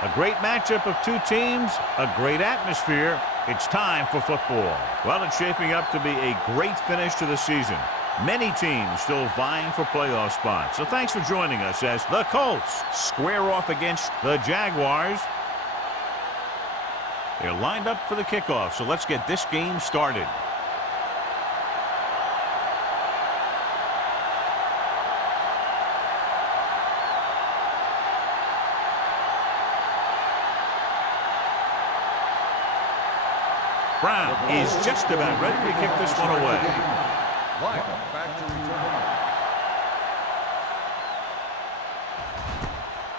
A great matchup of two teams, a great atmosphere. It's time for football. Well, it's shaping up to be a great finish to the season. Many teams still vying for playoff spots. So thanks for joining us as the Colts square off against the Jaguars. They're lined up for the kickoff, so let's get this game started. Brown is just about ready to kick this one away.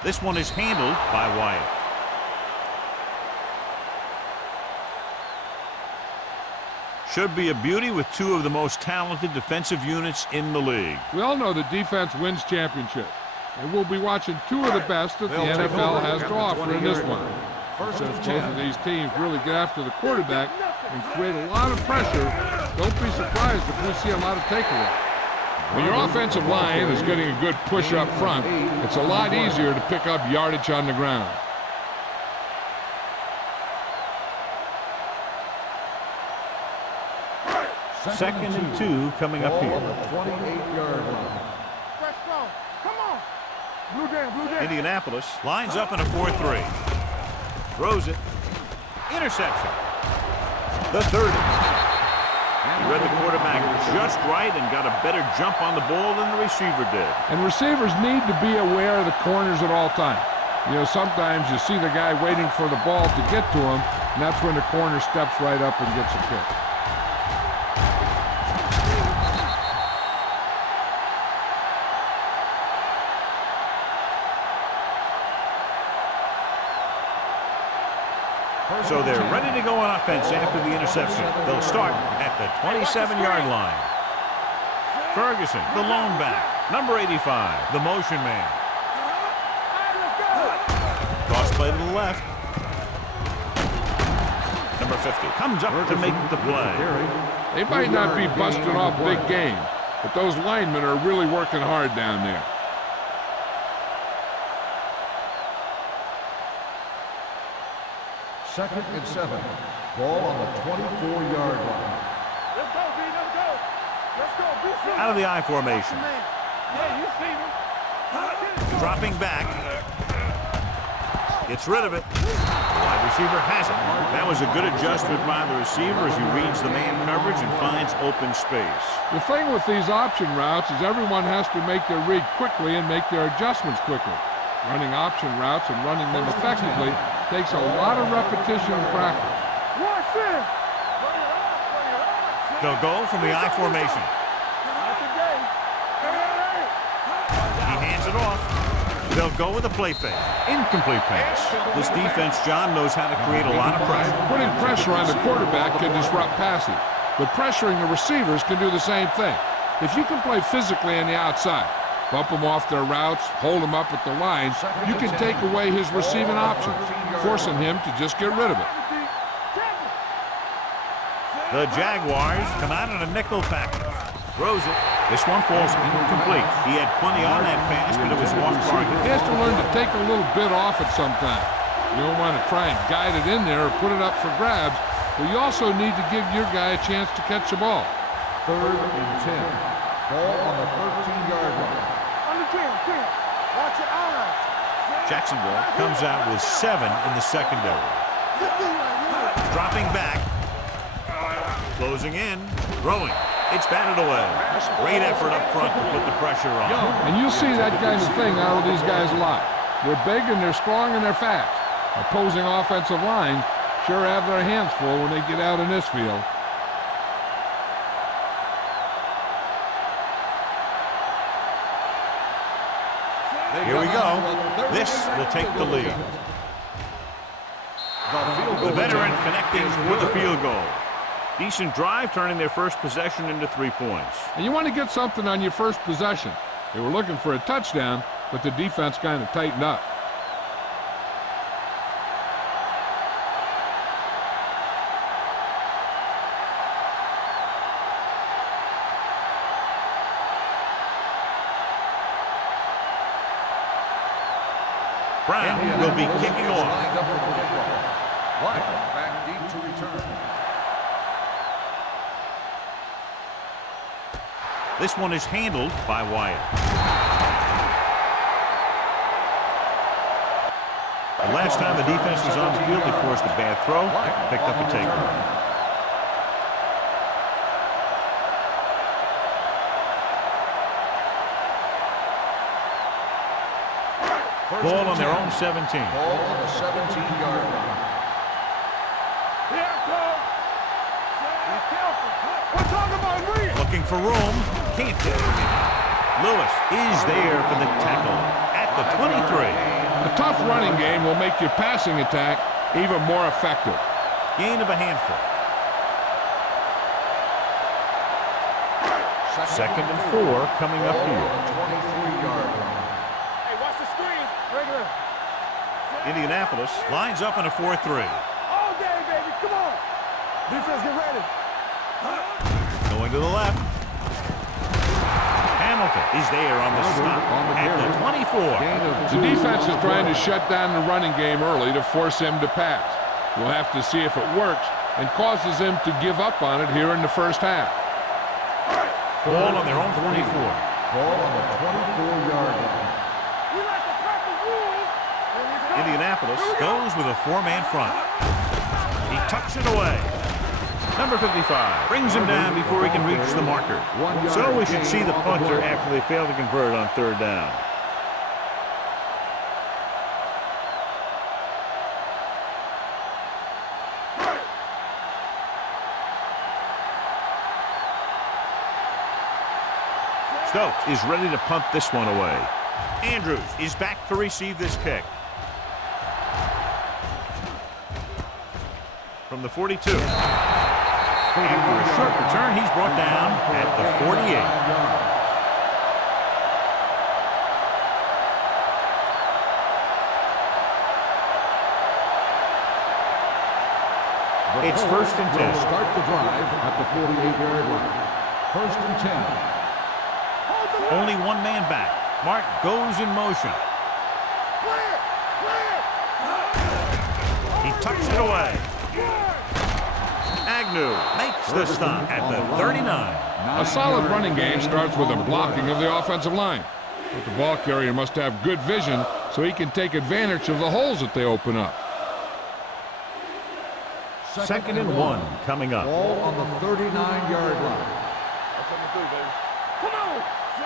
This one is handled by Wyatt. Should be a beauty with two of the most talented defensive units in the league. We all know that defense wins championships, and we'll be watching two of the best that the NFL has to offer in this one. Since both of these teams really get after the quarterback and create a lot of pressure, don't be surprised if we see a lot of takeaway. When your offensive line is getting a good push up front, it's a lot easier to pick up yardage on the ground. Second and 2 coming up here. 28-yard line. Come on. Blue game. Indianapolis lines up in a 4-3. Throws it. Interception. The 30. He read the quarterback just right and got a better jump on the ball than the receiver did. And receivers need to be aware of the corners at all times. You know, sometimes you see the guy waiting for the ball to get to him, and that's when the corner steps right up and gets a kick. So they're ready to go on offense after the interception. They'll start at the 27-yard line. Ferguson, the lone back. Number 85, the motion man. Cross play to the left. Number 50 comes up to make the play. They might not be busting off big game, but those linemen are really working hard down there. Second and 7. Ball on the 24-yard line. Let's go, B. Let's go. Let's go. Out of the I formation. Yeah, you see me. Dropping back. Gets rid of it. The wide receiver has it. That was a good adjustment by the receiver as he reads the man coverage and finds open space. The thing with these option routes is everyone has to make their read quickly and make their adjustments quickly. Running option routes and running them effectively takes a lot of repetition and practice. They'll go from the I formation. He hands it off. They'll go with a play fake. Incomplete pass. This defense, John, knows how to create a lot of pressure. Putting pressure on the quarterback can disrupt passing, but pressuring the receivers can do the same thing. If you can play physically on the outside, bump them off their routes, hold them up at the line, you can take away his receiving options, forcing him to just get rid of it. The Jaguars come out in a nickel package. Throws it. This one falls incomplete. He had plenty on that pass, but it was off target. He has to learn to take a little bit off it sometime. You don't want to try and guide it in there or put it up for grabs, but you also need to give your guy a chance to catch the ball. Third and 10. Ball on the 13-yard line. Watch your eyes. Jacksonville comes out with 7 in the secondary. Dropping back. Closing in. Throwing. It's batted away. Great effort up front to put the pressure on. And you see that kind of thing out of these guys a lot. They're big and they're strong and they're fast. Opposing offensive lines sure have their hands full when they get out in this field. Here we go. This will take the lead. The veteran connecting with a field goal. Decent drive, turning their first possession into 3 points. And you want to get something on your first possession. They were looking for a touchdown, but the defense kind of tightened up. Brown will be kicking off. Lined up for the kickoff. White back deep to return. This one is handled by Wyatt. The last time the defense was on the field, they forced a bad throw, picked up a takeaway. Ball on their own 17. Ball on the 17-yard line. Here it goes. Be careful. We're talking about me. Looking for room. Can't get it. Lewis is there for the tackle at the 23. A tough running game will make your passing attack even more effective. Gain of a handful. Second and 4 coming up here. 23-yard line. Hey, watch the screen. Regular. Indianapolis lines up in a 4-3. All day, baby. Come on. Defense, get ready. Going to the left. Hamilton is there on the stop at the 24. The defense is trying to shut down the running game early to force him to pass. We'll have to see if it works and causes him to give up on it here in the first half. Ball on their own 24. Ball on the 24-yard line. We like to crack the rules. Indianapolis goes with a 4-man front. He tucks it away. Number 55 brings him down before he can reach the marker. So we should see the punter after they fail to convert on third down. Stokes is ready to punt this one away. Andrews is back to receive this kick. From the 42. After a short return, he's brought down at the 48. It's first and 10. Start the drive at the 48-yard line. First and 10. Only one man back. Martin goes in motion. He tucks it away. Agnew makes the stop at the 39. A solid running game starts with a blocking of the offensive line. But the ball carrier must have good vision so he can take advantage of the holes that they open up. Second and 1 coming up. Ball on the 39-yard line.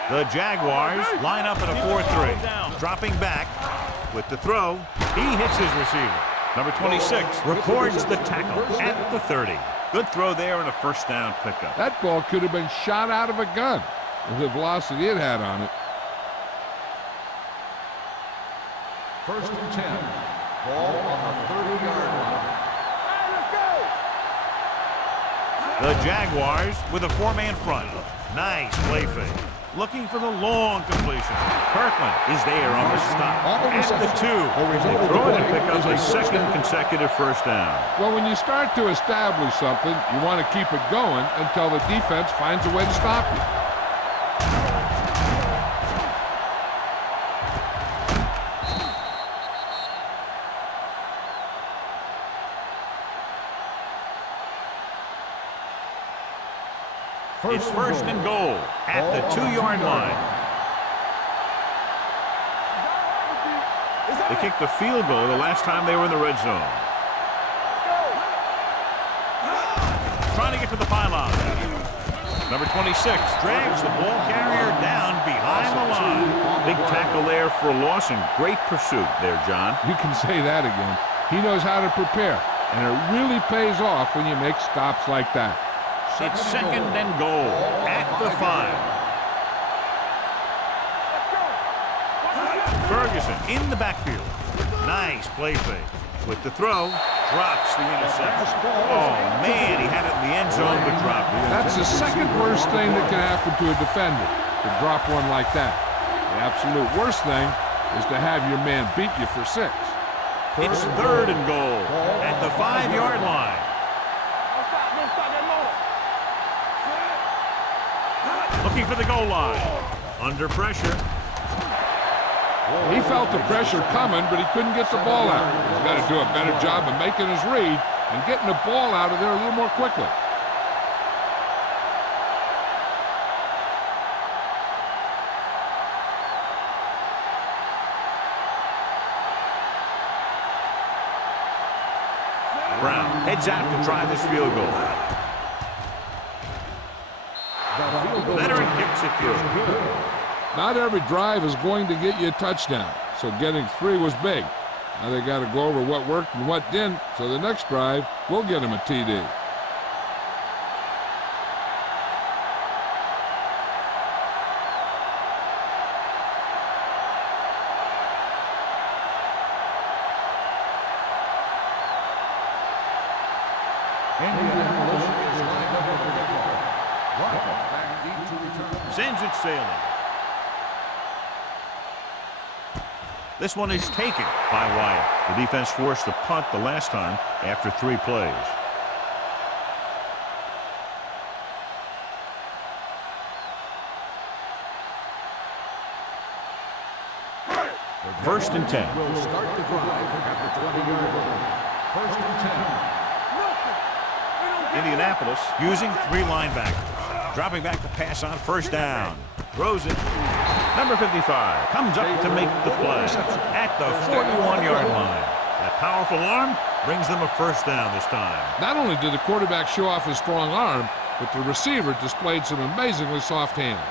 The Jaguars line up in a 4-3. Dropping back with the throw. He hits his receiver. Number 26 records the tackle at the 30. Good throw there and a first down pickup. That ball could have been shot out of a gun with the velocity it had on it. First and 10. Ball on the 30-yard line. The Jaguars with a 4-man front. Nice play fake. Looking for the long completion. Kirkland is there on the stop at the 2. They throw it and pick up a second consecutive first down. Well, when you start to establish something, you want to keep it going until the defense finds a way to stop you. It's first and goal at the 2-yard line. They kicked the field goal the last time they were in the red zone. Trying to get to the pylon. Number 26 drags the ball carrier down behind the line. Big tackle there for Lawson. Great pursuit there, John. You can say that again. He knows how to prepare, and it really pays off when you make stops like that. It's second and goal at the 5. Ferguson in the backfield. Nice play fake. With the throw, drops the interception. Oh, man, he had it in the end zone, but dropped it. That's the second worst thing that can happen to a defender, to drop one like that. The absolute worst thing is to have your man beat you for 6. It's third and goal at the 5-yard line. Looking for the goal line. Under pressure. He felt the pressure coming, but he couldn't get the ball out. He's got to do a better job of making his read and getting the ball out of there a little more quickly. Brown heads out to try this field goal. Veteran kicks it through. Not every drive is going to get you a touchdown, so getting 3 was big. Now they got to go over what worked and what didn't, so the next drive will get him a TD. Sends it sailing. This one is taken by Wyatt. The defense forced the punt the last time after 3 plays. First and 10. Will start the drive at the 20-yard line. First and 10. Indianapolis using 3 linebackers. Dropping back to pass on first down. Throws it. Number 55 comes up to make the play at the 41-yard line. That powerful arm brings them a first down this time. Not only did the quarterback show off his strong arm, but the receiver displayed some amazingly soft hands.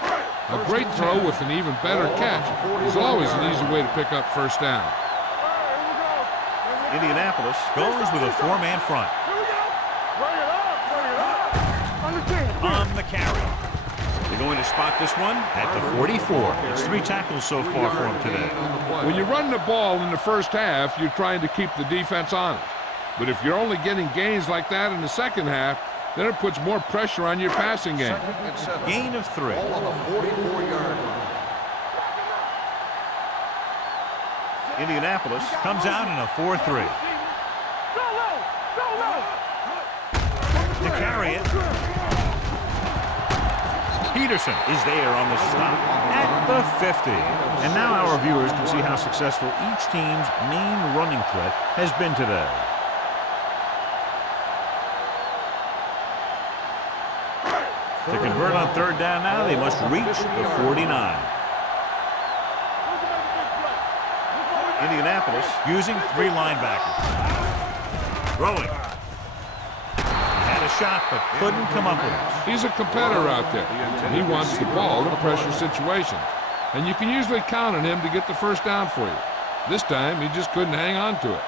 A great throw with an even better catch is always an easy way to pick up first down. Indianapolis goes with a 4-man front. On the carry. They're going to spot this one at the 44. It's 3 tackles so far for him today. When you run the ball in the first half, you're trying to keep the defense honest. But if you're only getting gains like that in the second half, then it puts more pressure on your passing game. Gain of 3. Ball on the 44-yard line. Indianapolis comes out in a 4-3. To carry it. Peterson is there on the stop at the 50. And now our viewers can see how successful each team's main running threat has been today. To convert on 3rd down now, they must reach the 49. Indianapolis using 3 linebackers. Throwing. Shot, but couldn't come up with it. He's a competitor out there. He wants the ball in pressure situations. And you can usually count on him to get the first down for you. This time, he just couldn't hang on to it.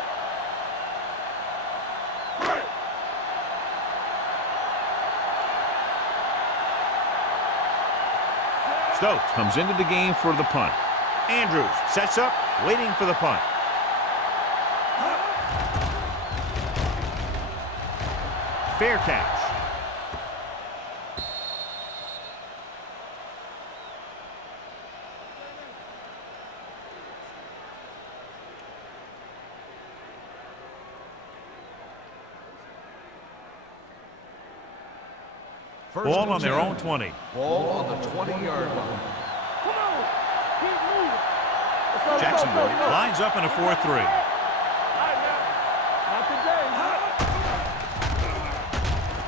Stokes comes into the game for the punt. Andrews sets up, waiting for the punt. Fair catch. Ball on their own 20. Ball on the 20-yard line. Jacksonville lines up in a 4-3.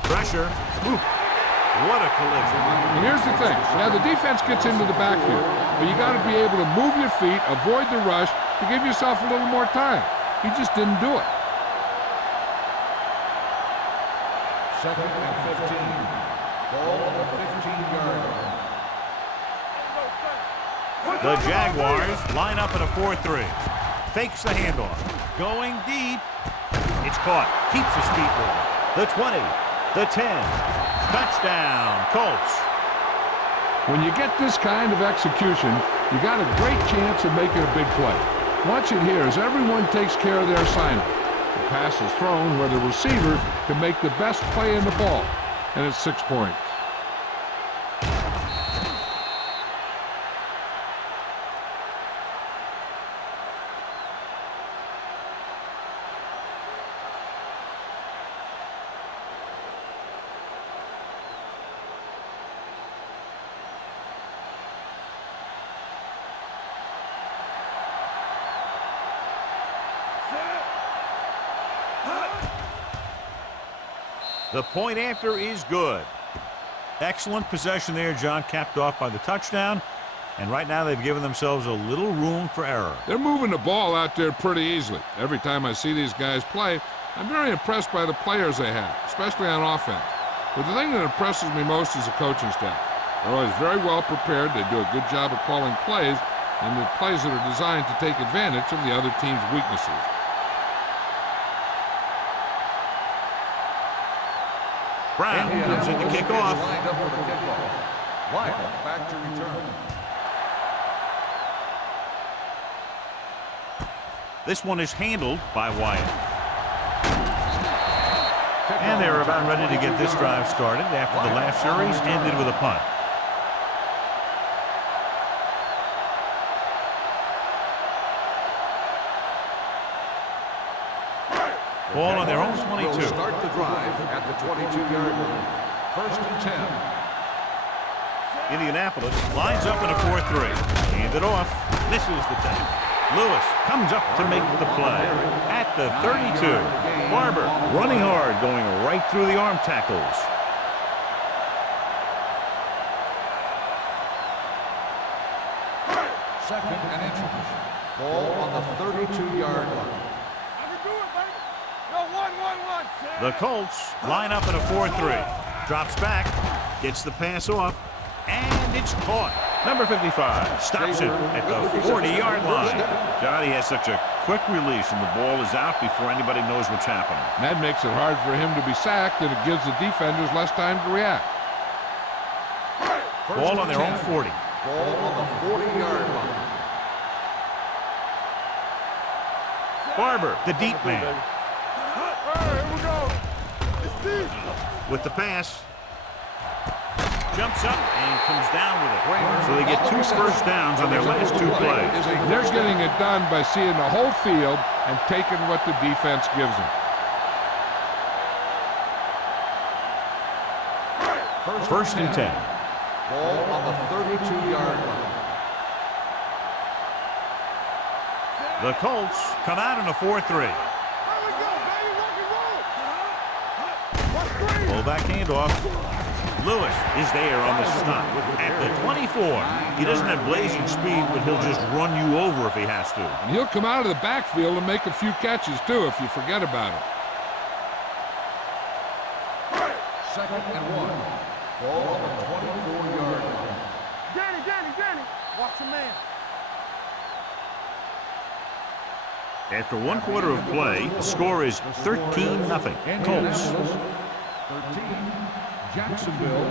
Pressure. Ooh, what a collision. And here's the thing. Yeah, the defense gets into the backfield, but you got to be able to move your feet, avoid the rush to give yourself a little more time. He just didn't do it. Second and 15. Ball on the 15-yard line. The Jaguars line up in a 4-3. Fakes the handoff. Going deep. It's caught. Keeps his feet moving. The 20. The 10. Touchdown, Colts. When you get this kind of execution, you got a great chance of making a big play. Watch it here as everyone takes care of their assignment. The pass is thrown where the receiver can make the best play in the ball, and it's 6 points. The point after is good. Excellent possession there, John, capped off by the touchdown. And right now they've given themselves a little room for error. They're moving the ball out there pretty easily. Every time I see these guys play, I'm very impressed by the players they have, especially on offense. But the thing that impresses me most is the coaching staff. They're always very well prepared. They do a good job of calling plays, and the plays that are designed to take advantage of the other team's weaknesses. Brown comes in to kick off. Lined up for the kickoff. Wyatt back to return. This one is handled by Wyatt. And they're about ready to get this drive started after the last series ended with a punt. Ball on their own 22. Will start the drive at the 22-yard line. 1st and 10. Indianapolis lines up in a 4-3. Handed off. Misses the tackle. Lewis comes up to make the play at the 32. Barber running hard, going right through the arm tackles. Second and inches. Ball on the 32-yard line. The Colts line up in a 4-3. Drops back, gets the pass off, and it's caught. Number 55 stops it at the 40-yard line. Johnny has such a quick release, and the ball is out before anybody knows what's happening. That makes it hard for him to be sacked, and it gives the defenders less time to react. Ball on their own 40. Ball on the 40-yard line. Barber, the deep man. With the pass. Jumps up and comes down with it. So they get 2 first downs on their last 2 plays. They're getting it done by seeing the whole field and taking what the defense gives them. First and 10. Ball on the 32-yard line. The Colts come out in a 4-3. Fullback handoff. Lewis is there on the stop at the 24. He doesn't have blazing speed, but he'll just run you over if he has to. And he'll come out of the backfield and make a few catches, too, if you forget about it. Second and 1. Ball on the 24-yard line. Danny, watch the man. After 1 quarter of play, the score is 13-0. Colts. 13. Jacksonville,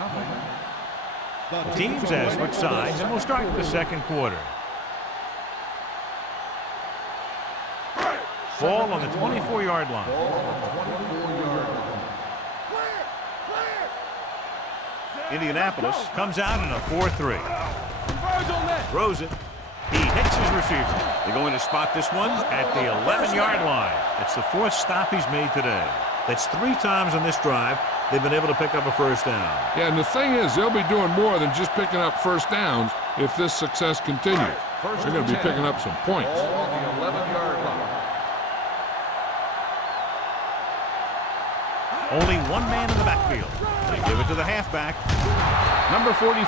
nothing. The teams have switched sides, and we'll start the second quarter. Ball on the 24-yard line. Ball on the 24-yard line. Indianapolis comes out in a 4-3. Throws it. He hits his receiver. They're going to spot this one at the 11-yard line. It's the 4th stop he's made today. That's 3 times on this drive they've been able to pick up a first down. Yeah, and the thing is, they'll be doing more than just picking up first downs if this success continues. They're going to be picking up some points. Ball on the 11-yard line. Only 1 man in the backfield. They give it to the halfback. Number 44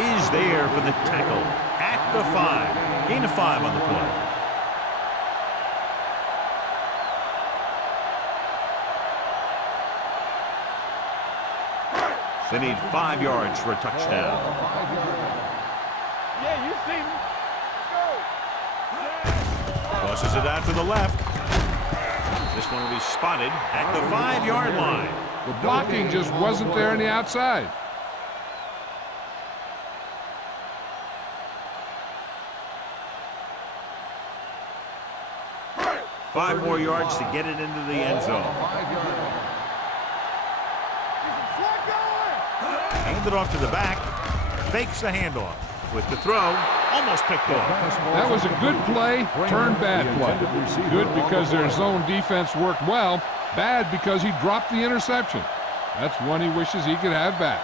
is there for the tackle at the 5. Gain of 5 on the play. They need 5 yards for a touchdown. Yeah, you see me. Go. Tosses it out to the left. This one will be spotted at the 5-yard line. The blocking just wasn't there on the outside. Five more yards to get it into the end zone. 5-yard line. Handed off to the back. Fakes the handoff. With the throw, almost picked off. That was a good play, turned bad play. Good because their zone defense worked well. Bad because he dropped the interception. That's one he wishes he could have back.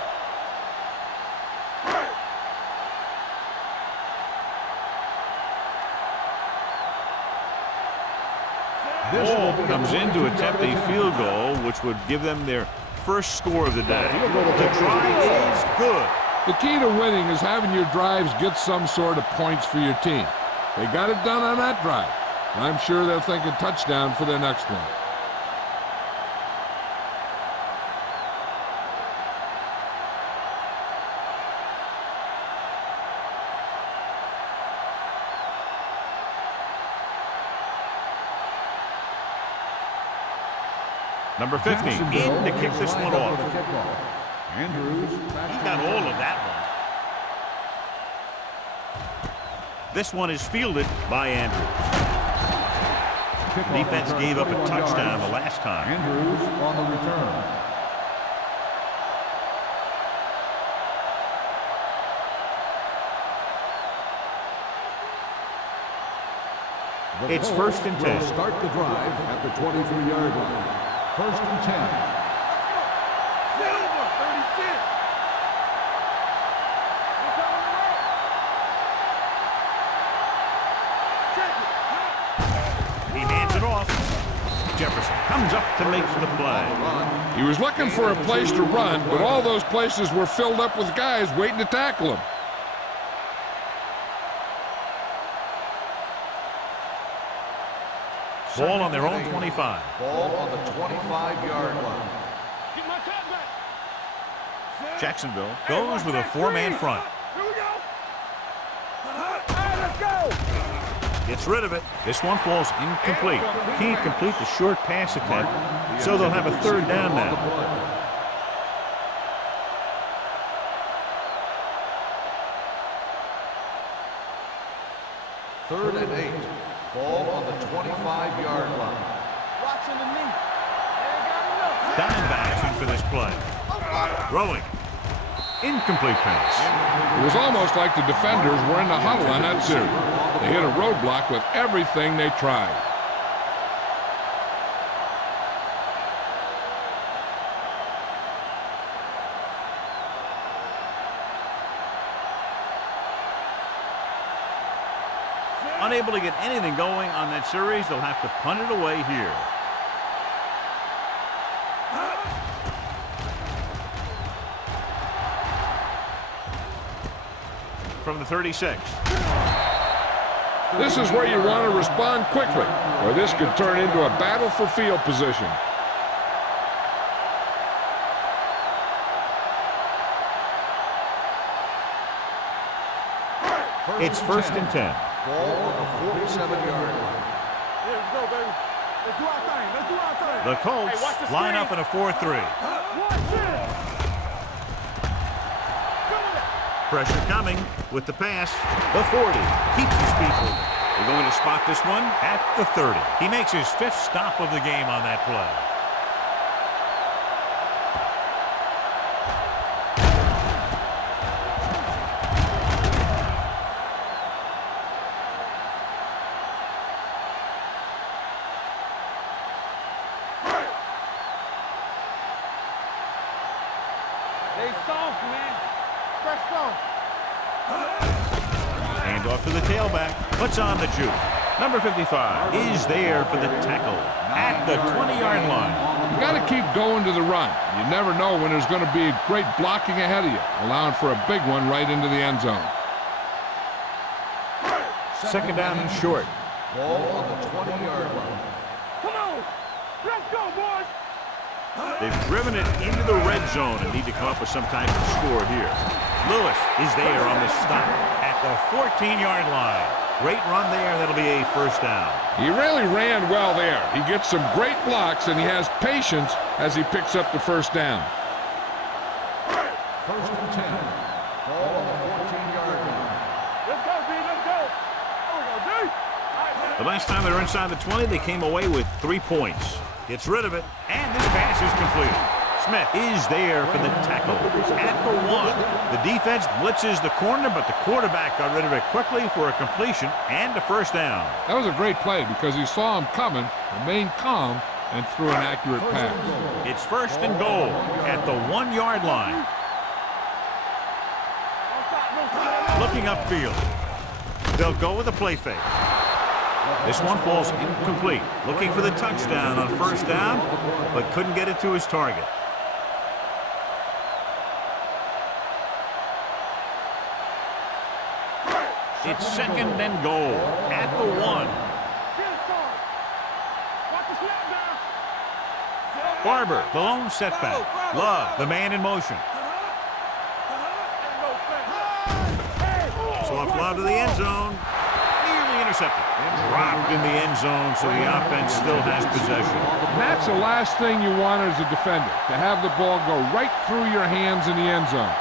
Ball comes in to attempt a field goal, which would give them their first score of the day. The try is good. The key to winning is having your drives get some sort of points for your team. They got it done on that drive. I'm sure they'll think a touchdown for their next one. Number 50 in to kick this one off. Andrews. He got all of that one. This one is fielded by Andrews. Defense gave up a touchdown the last time. Andrews on the return. It's 1st and 10. Start the drive at the 23-yard line. 1st and 10. Silver, 36. Look out on the right. Check it. He hands it off. Jefferson comes up to make the play. He was looking for a place to run, but all those places were filled up with guys waiting to tackle him. Ball on their own 25. Ball on the 25-yard line. Get my top back. Jacksonville goes with a 4-man front. Here we go. Hey, let's go. Gets rid of it. This one falls incomplete. Can't complete the short pass attempt, so they'll have a 3rd down now. Third and 8. Ball on the 25-yard line. Watching the knee. Ain't got enough. Diamondbacks in for this play. Throwing. Incomplete pass. It was almost like the defenders were in the huddle on that series. They hit a roadblock with everything they tried. Unable to get anything going on that series, they'll have to punt it away here. From the 36. This is where you want to respond quickly, or this could turn into a battle for field position. It's 1st and 10. Ball on the 47-yard line. Yeah, let's go, baby. Let's do our thing. Let's do our thing. The Colts Hey, watch the line screen. up in a 4-3. Watch this. Pressure coming with the pass. The 40 keeps his people. They're going to spot this one at the 30. He makes his 5th stop of the game on that play. They soft, man. Fresh go. Hand off to the tailback. Puts on the juke. Number 55 is there for the tackle at the 20-yard line. You got to keep going to the run. You never know when there's going to be great blocking ahead of you, allowing for a big one right into the end zone. 2nd down and short. Ball on the 20-yard line. Come on. Let's go, boys. They've driven it into the red zone and need to come up with some type of score here. Lewis is there on the stop at the 14-yard line. Great run there. That'll be a 1st down. He really ran well there. He gets some great blocks, and he has patience as he picks up the 1st down. 1st and 10. Ball on the 14-yard line. Let's go, B. Let's go. There we go, D. All right, The last time they were inside the 20, they came away with 3 points. Gets rid of it, and this pass is completed. Smith is there for the tackle at the 1. The defense blitzes the corner, but the quarterback got rid of it quickly for a completion and a 1st down. That was a great play because he saw him coming, remained calm, and threw an accurate pass. It's 1st and goal at the 1-yard line. Looking upfield. They'll go with a play fake. This one falls incomplete. Looking for the touchdown on first down, but couldn't get it to his target. It's second and goal at the 1. Barber, the lone setback. Love, the man in motion. Soft lob to the end zone. Nearly intercepted. Dropped in the end zone, so the offense still has possession. And that's the last thing you want as a defender, to have the ball go right through your hands in the end zone.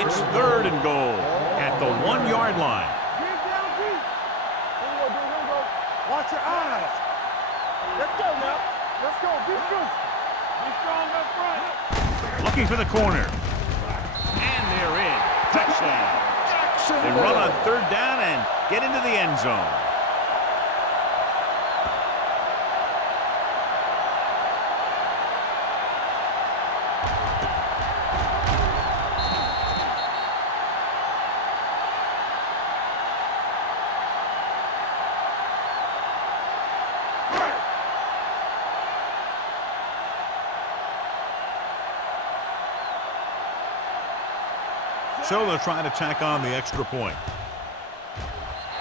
It's third and goal at the 1-yard line. Watch your eyes. Let's go now. Let's go. Be strong. Be strong up front. Looking for the corner. And they're in. Touchdown. They run on third down and get into the end zone. So they'll try to tack on the extra point.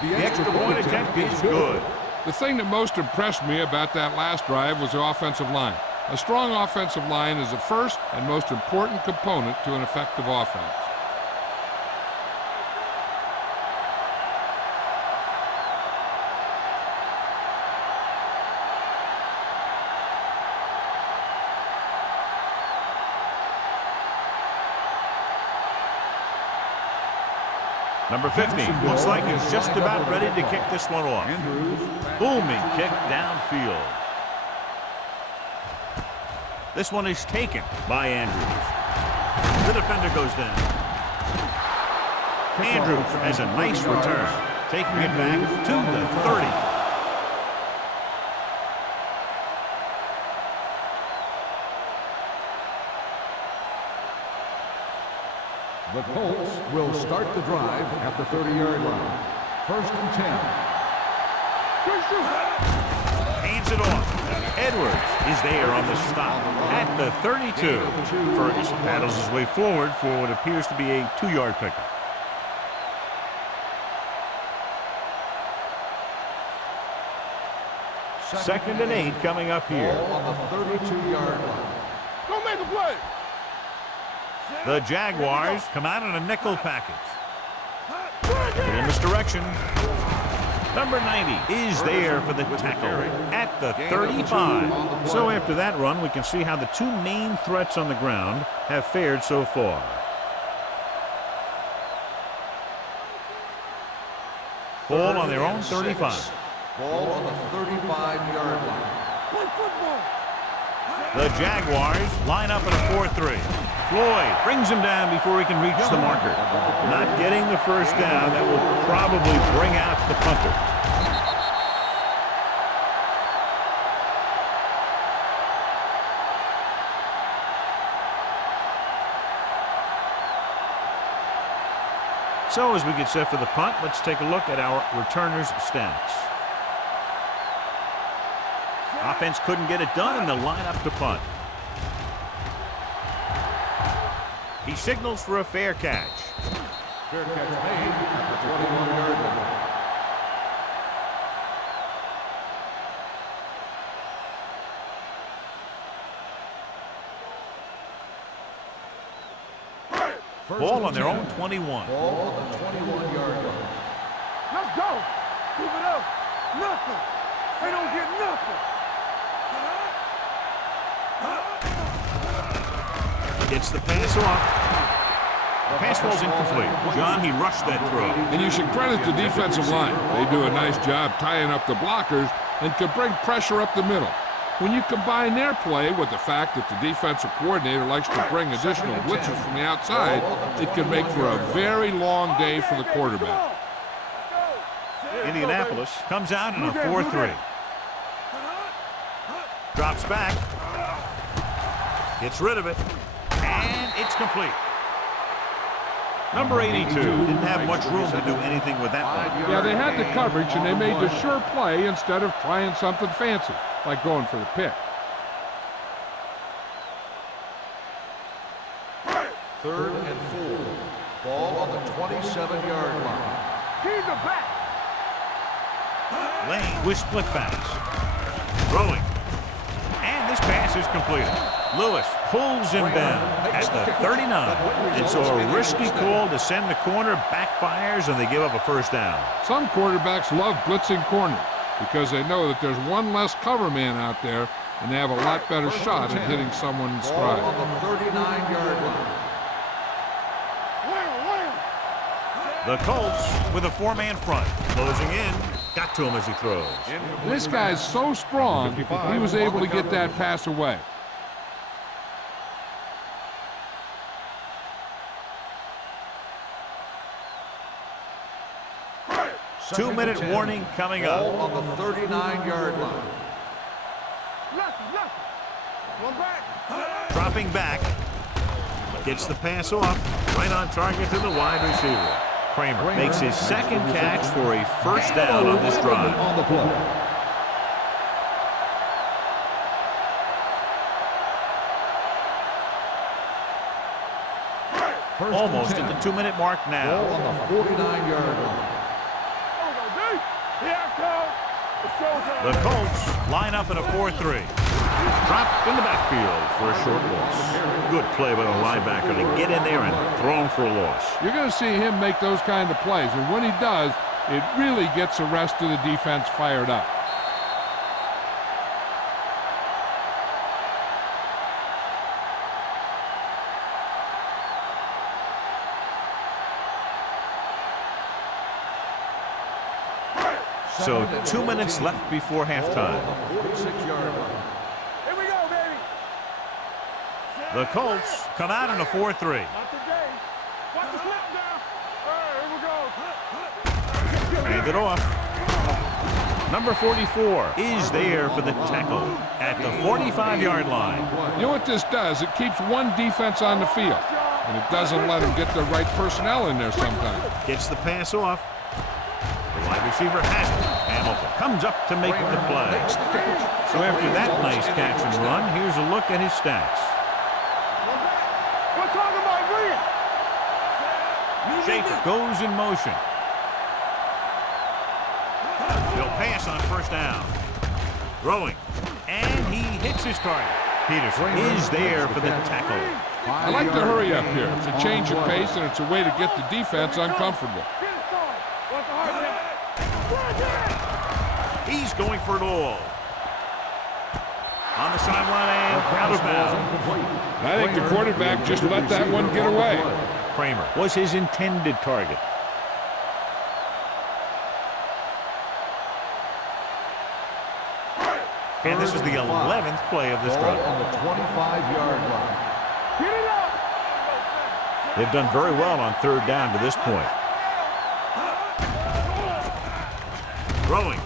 The extra point attempt is good. The thing that most impressed me about that last drive was the offensive line. A strong offensive line is the first and most important component to an effective offense. Number 15 looks like he's just about ready to kick this one off. Booming kick downfield. This one is taken by Andrews. The defender goes down. Andrews has a nice return, taking it back to the 30. The Colts will start the drive at the 30-yard line. First and 10. Hands it off. Edwards is there on the stop at the 32. Ferguson paddles his way forward for what appears to be a 2-yard pickup. Second and 8 coming up here. Ball on the 32-yard line. Go make a play. The Jaguars come out in a nickel package. In this direction. Number 90 is there for the tackle at the 35. So after that run, we can see how the two main threats on the ground have fared so far. Ball on their own 35. Ball on the 35-yard line. Play football. The Jaguars line up in a 4-3. Floyd brings him down before he can reach the marker. Not getting the first down. That will probably bring out the punter. So as we get set for the punt, let's take a look at our returners' stats. Offense couldn't get it done, and they'll line up to punt. He signals for a fair catch. Fair catch made at the 21-yard line. Ball on their own 21. Ball on the 21-yard line. Let's go. Keep it up. Nothing. They don't get nothing. Gets the pass off. The pass falls incomplete. John, he rushed that throw. And you should credit the defensive line. They do a nice job tying up the blockers and can bring pressure up the middle. When you combine their play with the fact that the defensive coordinator likes to bring additional blitzes from the outside, it can make for a very long day for the quarterback. Indianapolis comes out in a 4-3. Drops back. Gets rid of it. And it's complete. Number 82 didn't have much room to do anything with that one. Yeah, they had the coverage, and they made the sure play instead of trying something fancy, like going for the pick. 3rd and 4. Ball on the 27-yard line. Keep the back. Lane with split backs. Throwing. And this pass is completed. Lewis pulls him down at the 39. It's a risky call to send the corner, backfires, and they give up a first down. Some quarterbacks love blitzing corners because they know that there's one less cover man out there, and they have a lot better shot at hitting someone in stride. Ball on the 39-yard line. The Colts with a 4-man front. Closing in. Got to him as he throws. This guy's so strong, he was able to get that pass away. Two-minute warning coming up. Ball on the 39-yard line. Dropping back. Gets the pass off. Right on target to the wide receiver. Kramer makes his second catch for a first down on this drive. On the play. Almost at the 2-minute mark Ball now. on the 49-yard line. The Colts line up in a 4-3. Dropped in the backfield for a short loss. Good play by the linebacker to get in there and throw him for a loss. You're going to see him make those kind of plays, and when he does, it really gets the rest of the defense fired up. So 2 minutes left before halftime. Here we go, baby. The Colts come out in a 4-3. Not today. Watch the slip down. All right, here we go. Hand it off. Number 44 is there for the tackle at the 45-yard line. You know what this does? It keeps one defense on the field, and it doesn't let them get the right personnel in there sometimes. Gets the pass off. The wide receiver has it. Hamilton comes up to make the play. So after that nice catch and run, here's a look at his stats. We're talking about Green. Schaefer goes in motion. He'll pass on first down. Throwing. And he hits his target. Peterson is there for the tackle. I like to hurry up here. It's a change of pace, and it's a way to get the defense uncomfortable. He's going for it all. On the sideline and out of bounds. I think the quarterback just let that one get away. Kramer was his intended target. And this is the 11th play of this drive. On the 25-yard line. They've done very well on third down to this point. Throwing.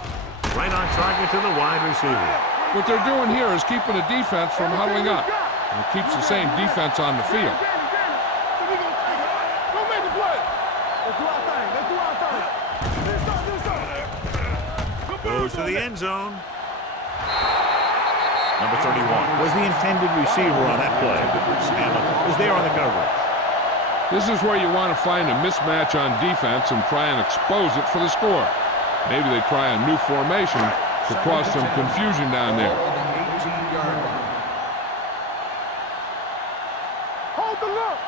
Right on target to the wide receiver. What they're doing here is keeping the defense from huddling up. And it keeps the same defense on the field. Goes to the end zone. Number 31 was the intended receiver on that play. Hamilton was there on the coverage. This is where you want to find a mismatch on defense and try and expose it for the score. Maybe they try a new formation to cause some confusion down there. On the 18-yard line. Hold the look.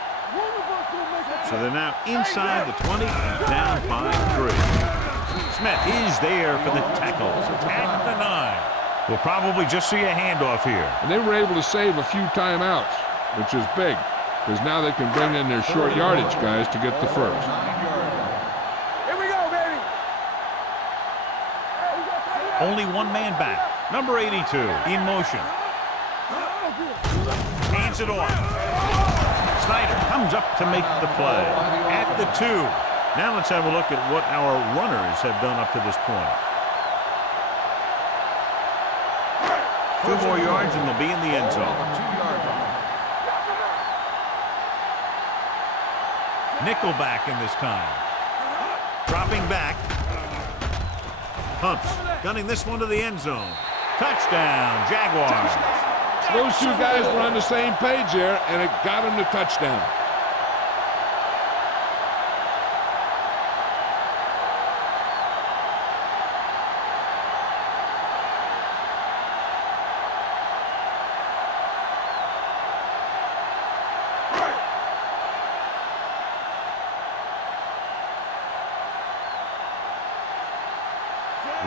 So they're now inside the 20 and down by 3. Smith is there for the tackle at the 9. We'll probably just see a handoff here. And they were able to save a few timeouts, which is big, because now they can bring in their short yardage guys to get the first. Here we go, baby. Only one man back. Number 82 in motion. Hands it off. Snyder comes up to make the play at the 2. Now let's have a look at what our runners have done up to this point. 2 more yards and they'll be in the end zone. Nickelback in this time. Dropping back. Pumps. Gunning this one to the end zone. Touchdown, Jaguars. Those two guys were on the same page there, and it got them the touchdown.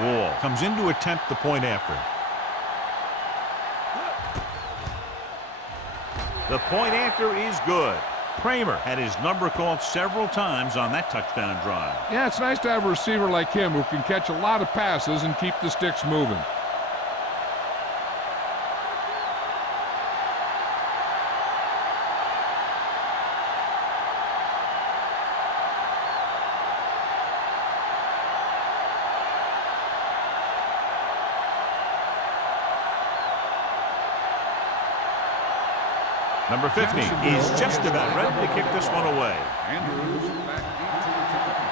Wall comes in to attempt the point after. The point after is good. Kramer had his number called several times on that touchdown drive. Yeah, it's nice to have a receiver like him who can catch a lot of passes and keep the sticks moving. Number 50 is just about ready to kick this one away. Andrews back deep to return.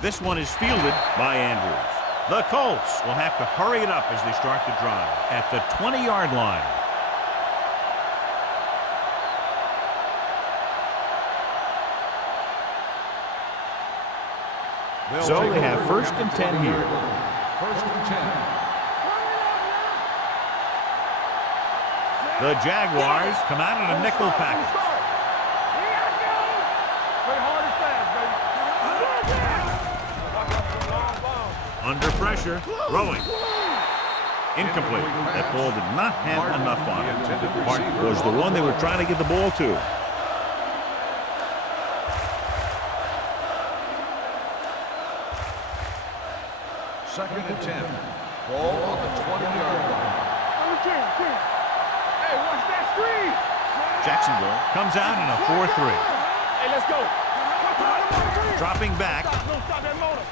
This one is fielded by Andrews. The Colts will have to hurry it up as they start the drive at the 20-yard line. So they have 1st and 10 here. 1st and 10. The Jaguars come out in a nickel package. Under pressure, throwing. Incomplete. That ball did not have enough on it. Martin was the one they were trying to get the ball to. Second and 10. Ball on the 20-yard line. Hey, watch that screen. Jacksonville comes out in a 4-3. Hey, let's go. Dropping back. Don't stop that motor.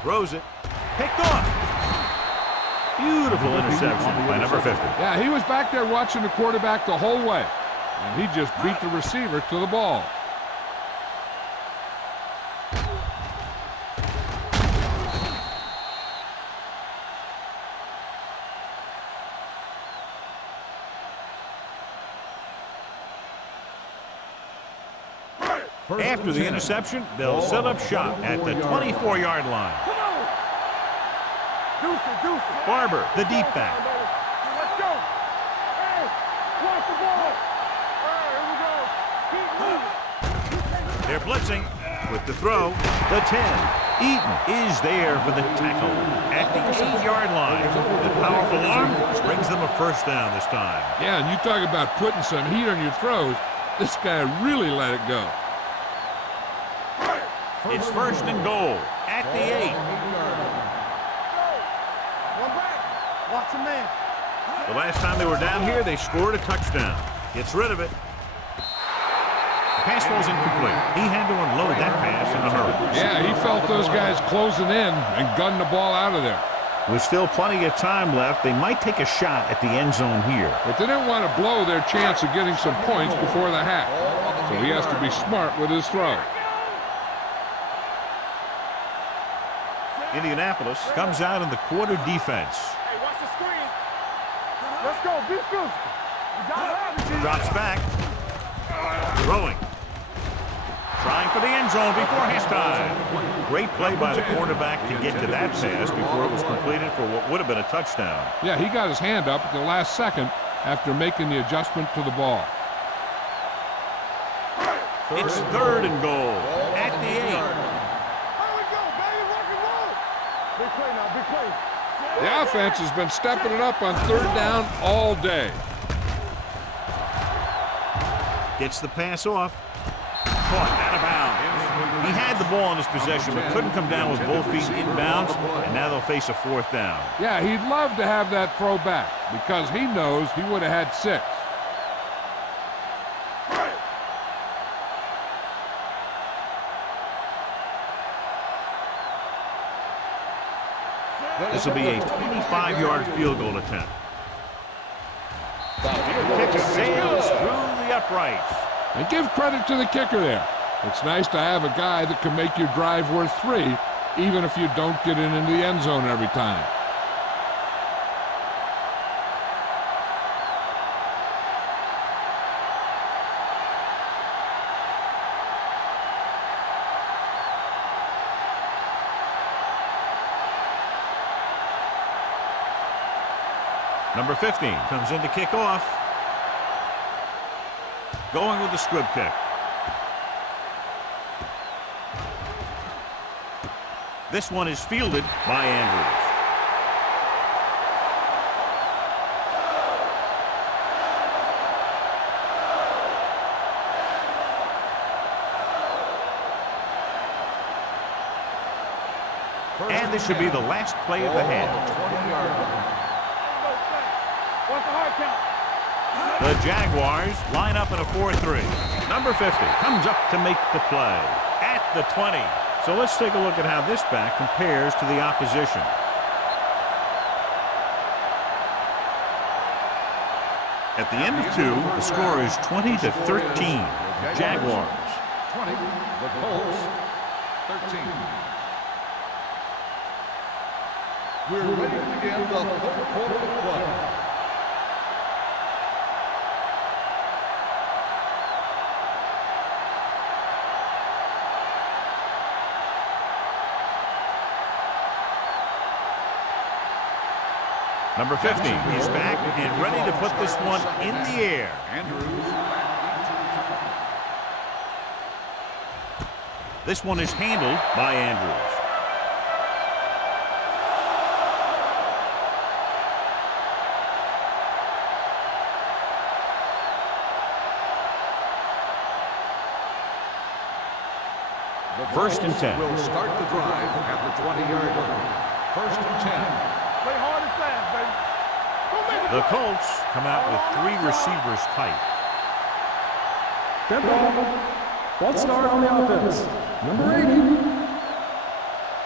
Throws it. Picked off. Beautiful interception by number 50. Yeah, he was back there watching the quarterback the whole way. And he just beat the receiver to the ball. After the interception, they'll set up shop at the 24-yard line. Barber, the deep back. Let's go. Hey, watch the ball. All right, here we go. Keep moving. They're blitzing with the throw. The 10. Eaton is there for the tackle at the 8-yard line. The powerful arm brings them a 1st down this time. Yeah, and you talk about putting some heat on your throws. This guy really let it go. It's 1st and goal at the 8. One back. Watch a man. The last time they were down here, they scored a touchdown. Gets rid of it. The pass was incomplete. He had to unload that pass in a hurry. Yeah, he felt those guys closing in and gunned the ball out of there. With still plenty of time left, they might take a shot at the end zone here. But they didn't want to blow their chance of getting some points before the half. So he has to be smart with his throw. Indianapolis comes out in the quarter defense. Hey, watch the screen. Let's go. Be physical. You got it. Drops back. Throwing. Trying for the end zone before halftime. Great play by the quarterback to get to that pass before it was completed for what would have been a touchdown. Yeah, he got his hand up at the last second after making the adjustment to the ball. It's 3rd and goal at the 8. Big play now, big play. The offense has been stepping it up on 3rd down all day. Gets the pass off. Caught out of bounds. He had the ball in his possession, but couldn't come down with both feet inbounds, and now they'll face a 4th down. Yeah, he'd love to have that throw back because he knows he would have had 6. This will be a 25-yard field goal attempt. Kick sails through the uprights. And give credit to the kicker there. It's nice to have a guy that can make your drive worth 3, even if you don't get it into the end zone every time. Number 15 comes in to kick off. Going with the squib kick. This one is fielded by Andrews. And this should be the last play of the half. The Jaguars line up in a 4-3. Number 50 comes up to make the play at the 20. So let's take a look at how this back compares to the opposition. At the end of 2, the score is 20-13. Jaguars. 20, the Colts, 13. We're ready to begin the third quarter of play. Number 15 is back and ready to put this one in the air. This one is handled by Andrews. First and 10. We'll start the drive at the 20-yard line. First and 10. Play hard and fast, baby. The Colts come out with 3 receivers tight. Dead ball. False start on the offense. Number 80.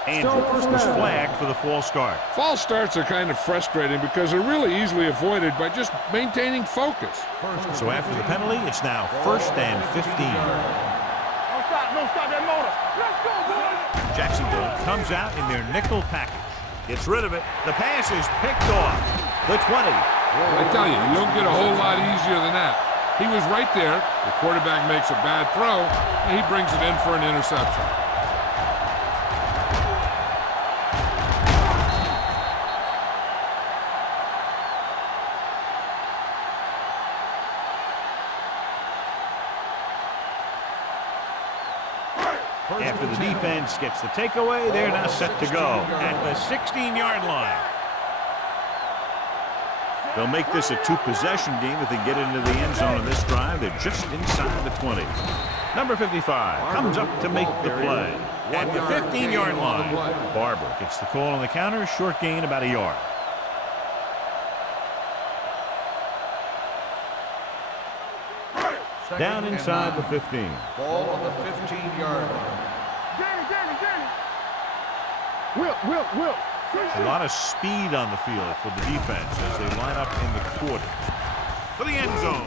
Andrews was flagged for the false start. False starts are kind of frustrating because they're really easily avoided by just maintaining focus. So after the penalty, it's now first and 15. No, stop that motor. Let's go, boys. Jacksonville comes out in their nickel package. Gets rid of it. The pass is picked off. The 20. I tell you, you don't get a whole lot easier than that. He was right there. The quarterback makes a bad throw, and he brings it in for an interception. After the defense gets the takeaway, they're now set to go at the 16-yard line. They'll make this a 2-possession game if they get into the end zone of this drive. They're just inside the 20. Number 55 comes up to make the play at the 15-yard line. Barber gets the call on the counter. Short gain, about a yard. Down inside the 15. Ball on the 15-yard line. Danny. Will. A lot of speed on the field for the defense as they line up in the quarter. For the end zone.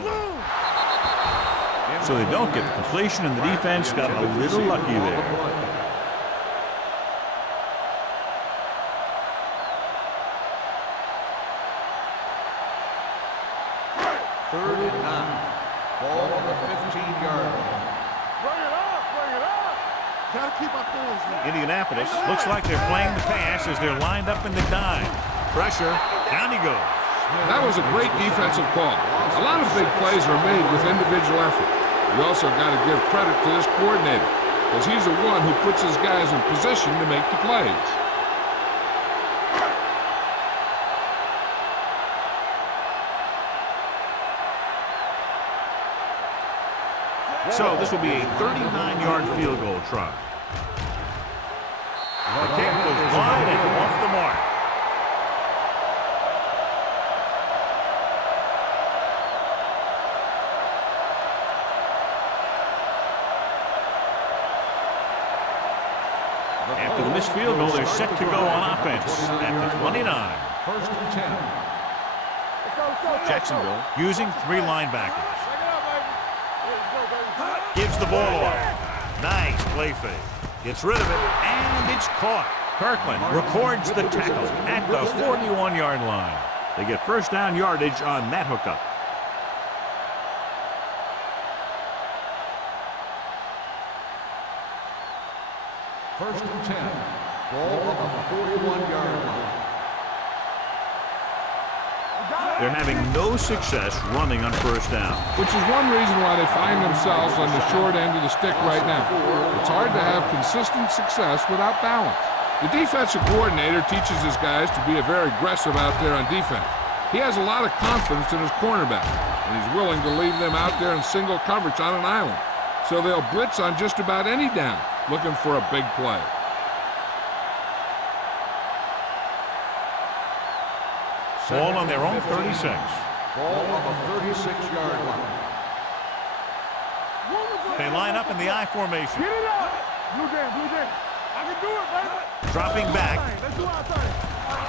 So they don't get the completion, and the defense got a little lucky there. Third and 9. Ball on the 15-yard line. Bring it up. Gotta keep our points in. Indianapolis looks like they're playing the pass as they're lined up in the dime. Pressure, down he goes. That was a great defensive call. A lot of big plays are made with individual effort. You also got to give credit to this coordinator, because he's the one who puts his guys in position to make the plays. So this will be a 39-yard field goal try. The kick goes wide and off the mark. After the missed field goal, they're set to go on offense at the 29. First and 10. Jacksonville using 3 linebackers. Gives the ball off. Nice play fake. Gets rid of it, and it's caught. Kirkland records the tackle at the 41-yard line. They get first down yardage on that hookup. First and 10. Ball on the 41-yard line. They're having no success running on first down. Which is one reason why they find themselves on the short end of the stick right now. It's hard to have consistent success without balance. The defensive coordinator teaches his guys to be very aggressive out there on defense. He has a lot of confidence in his cornerback, and he's willing to leave them out there in single coverage on an island. So they'll blitz on just about any down, looking for a big play. Ball on their own 36. Ball on the 36-yard line. They line up in the I formation. Get it up. Blue Jay. I can do it, baby. Dropping back. Let's do our thing.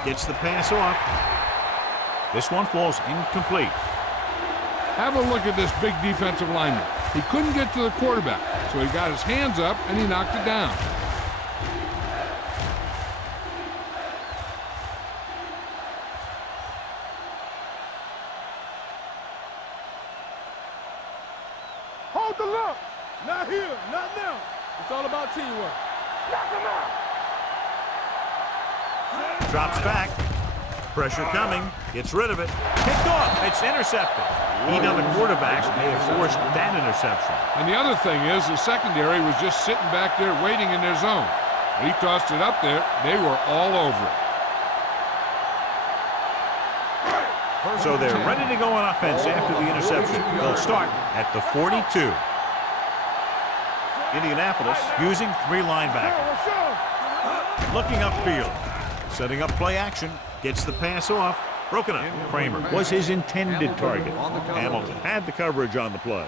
Gets the pass off. This one falls incomplete. Have a look at this big defensive lineman. He couldn't get to the quarterback, so he got his hands up and he knocked it down. Hold the look. Not here, not now. It's all about teamwork. Knock him out. Drops back. Pressure coming. Gets rid of it. Picked off. It's intercepted. Either the quarterbacks may have forced that interception. And the other thing is the secondary was just sitting back there waiting in their zone. He tossed it up there. They were all over it. So they're ready to go on offense after the interception. They'll start at the 42. Indianapolis using 3 linebackers. Looking upfield. Setting up play action. Gets the pass off. Broken up. Kramer was his intended target. Hamilton had the coverage on the play.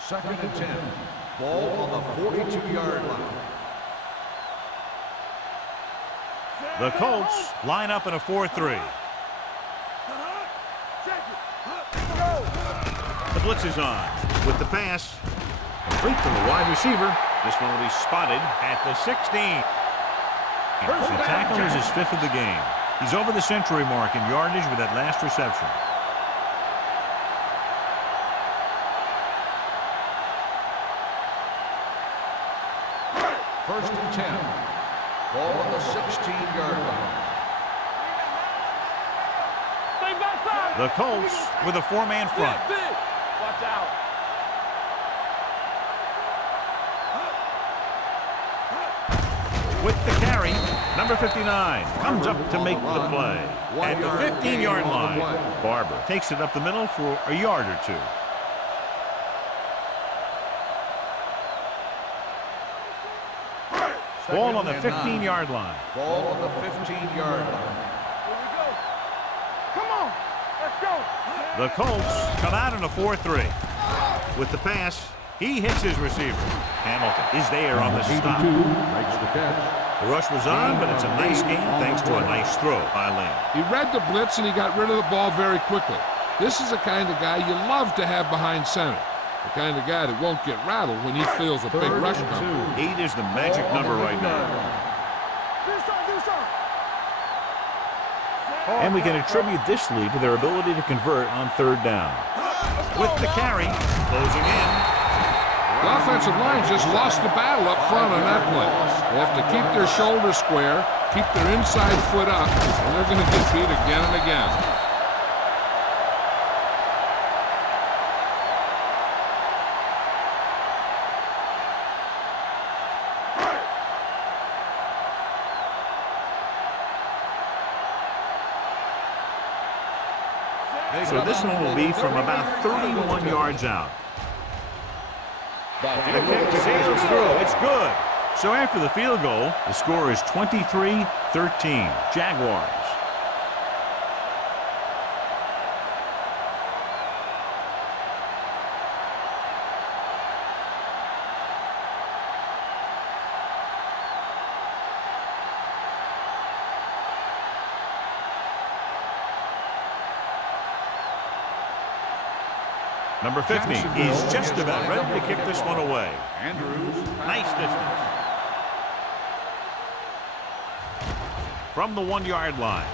Second and 10. Ball on the 42-yard line. The Colts line up in a 4-3. The blitz is on with the pass. Complete to the wide receiver. This one will be spotted at the 16. The tackle is his 5th of the game. He's over the century mark in yardage with that last reception. First and 10. Ball on the 16-yard line. The Colts with a 4-man front. Watch out. With the carry, number 59 comes up to make the play. At the 15-yard line, Barber takes it up the middle for a yard or 2. Ball on the 15-yard line. Ball on the 15-yard line. Here we go. Come on. Let's go. The Colts come out in a 4-3. With the pass, he hits his receiver. Hamilton is there on the stop. Makes the catch. The rush was on, but it's a nice game thanks to a nice throw by Lane. He read the blitz and he got rid of the ball very quickly. This is the kind of guy you love to have behind center. The kind of guy that won't get rattled when he feels a big rush coming. 8 is the magic number right now. Do something. And we can attribute this lead to their ability to convert on 3rd down. With the carry, closing in. The offensive line just lost the battle up front on that play. They have to keep their shoulders square, keep their inside foot up, and they're going to get beat again and again. So this one will be from about 31 yards out. The kick sails through. It's good. So after the field goal, the score is 23-13. Jaguars. Number 50 is just about ready to kick this one away. Nice distance. From the 1-yard line.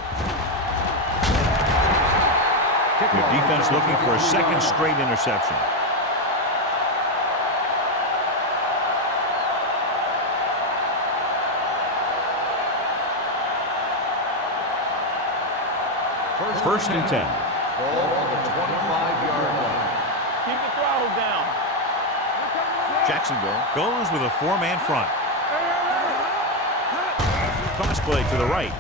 Your defense looking for a second straight interception. First and 10. Ball on the 25-yard line. Keep the throttle down. Jacksonville goes with a 4-man front. Toss play to the right.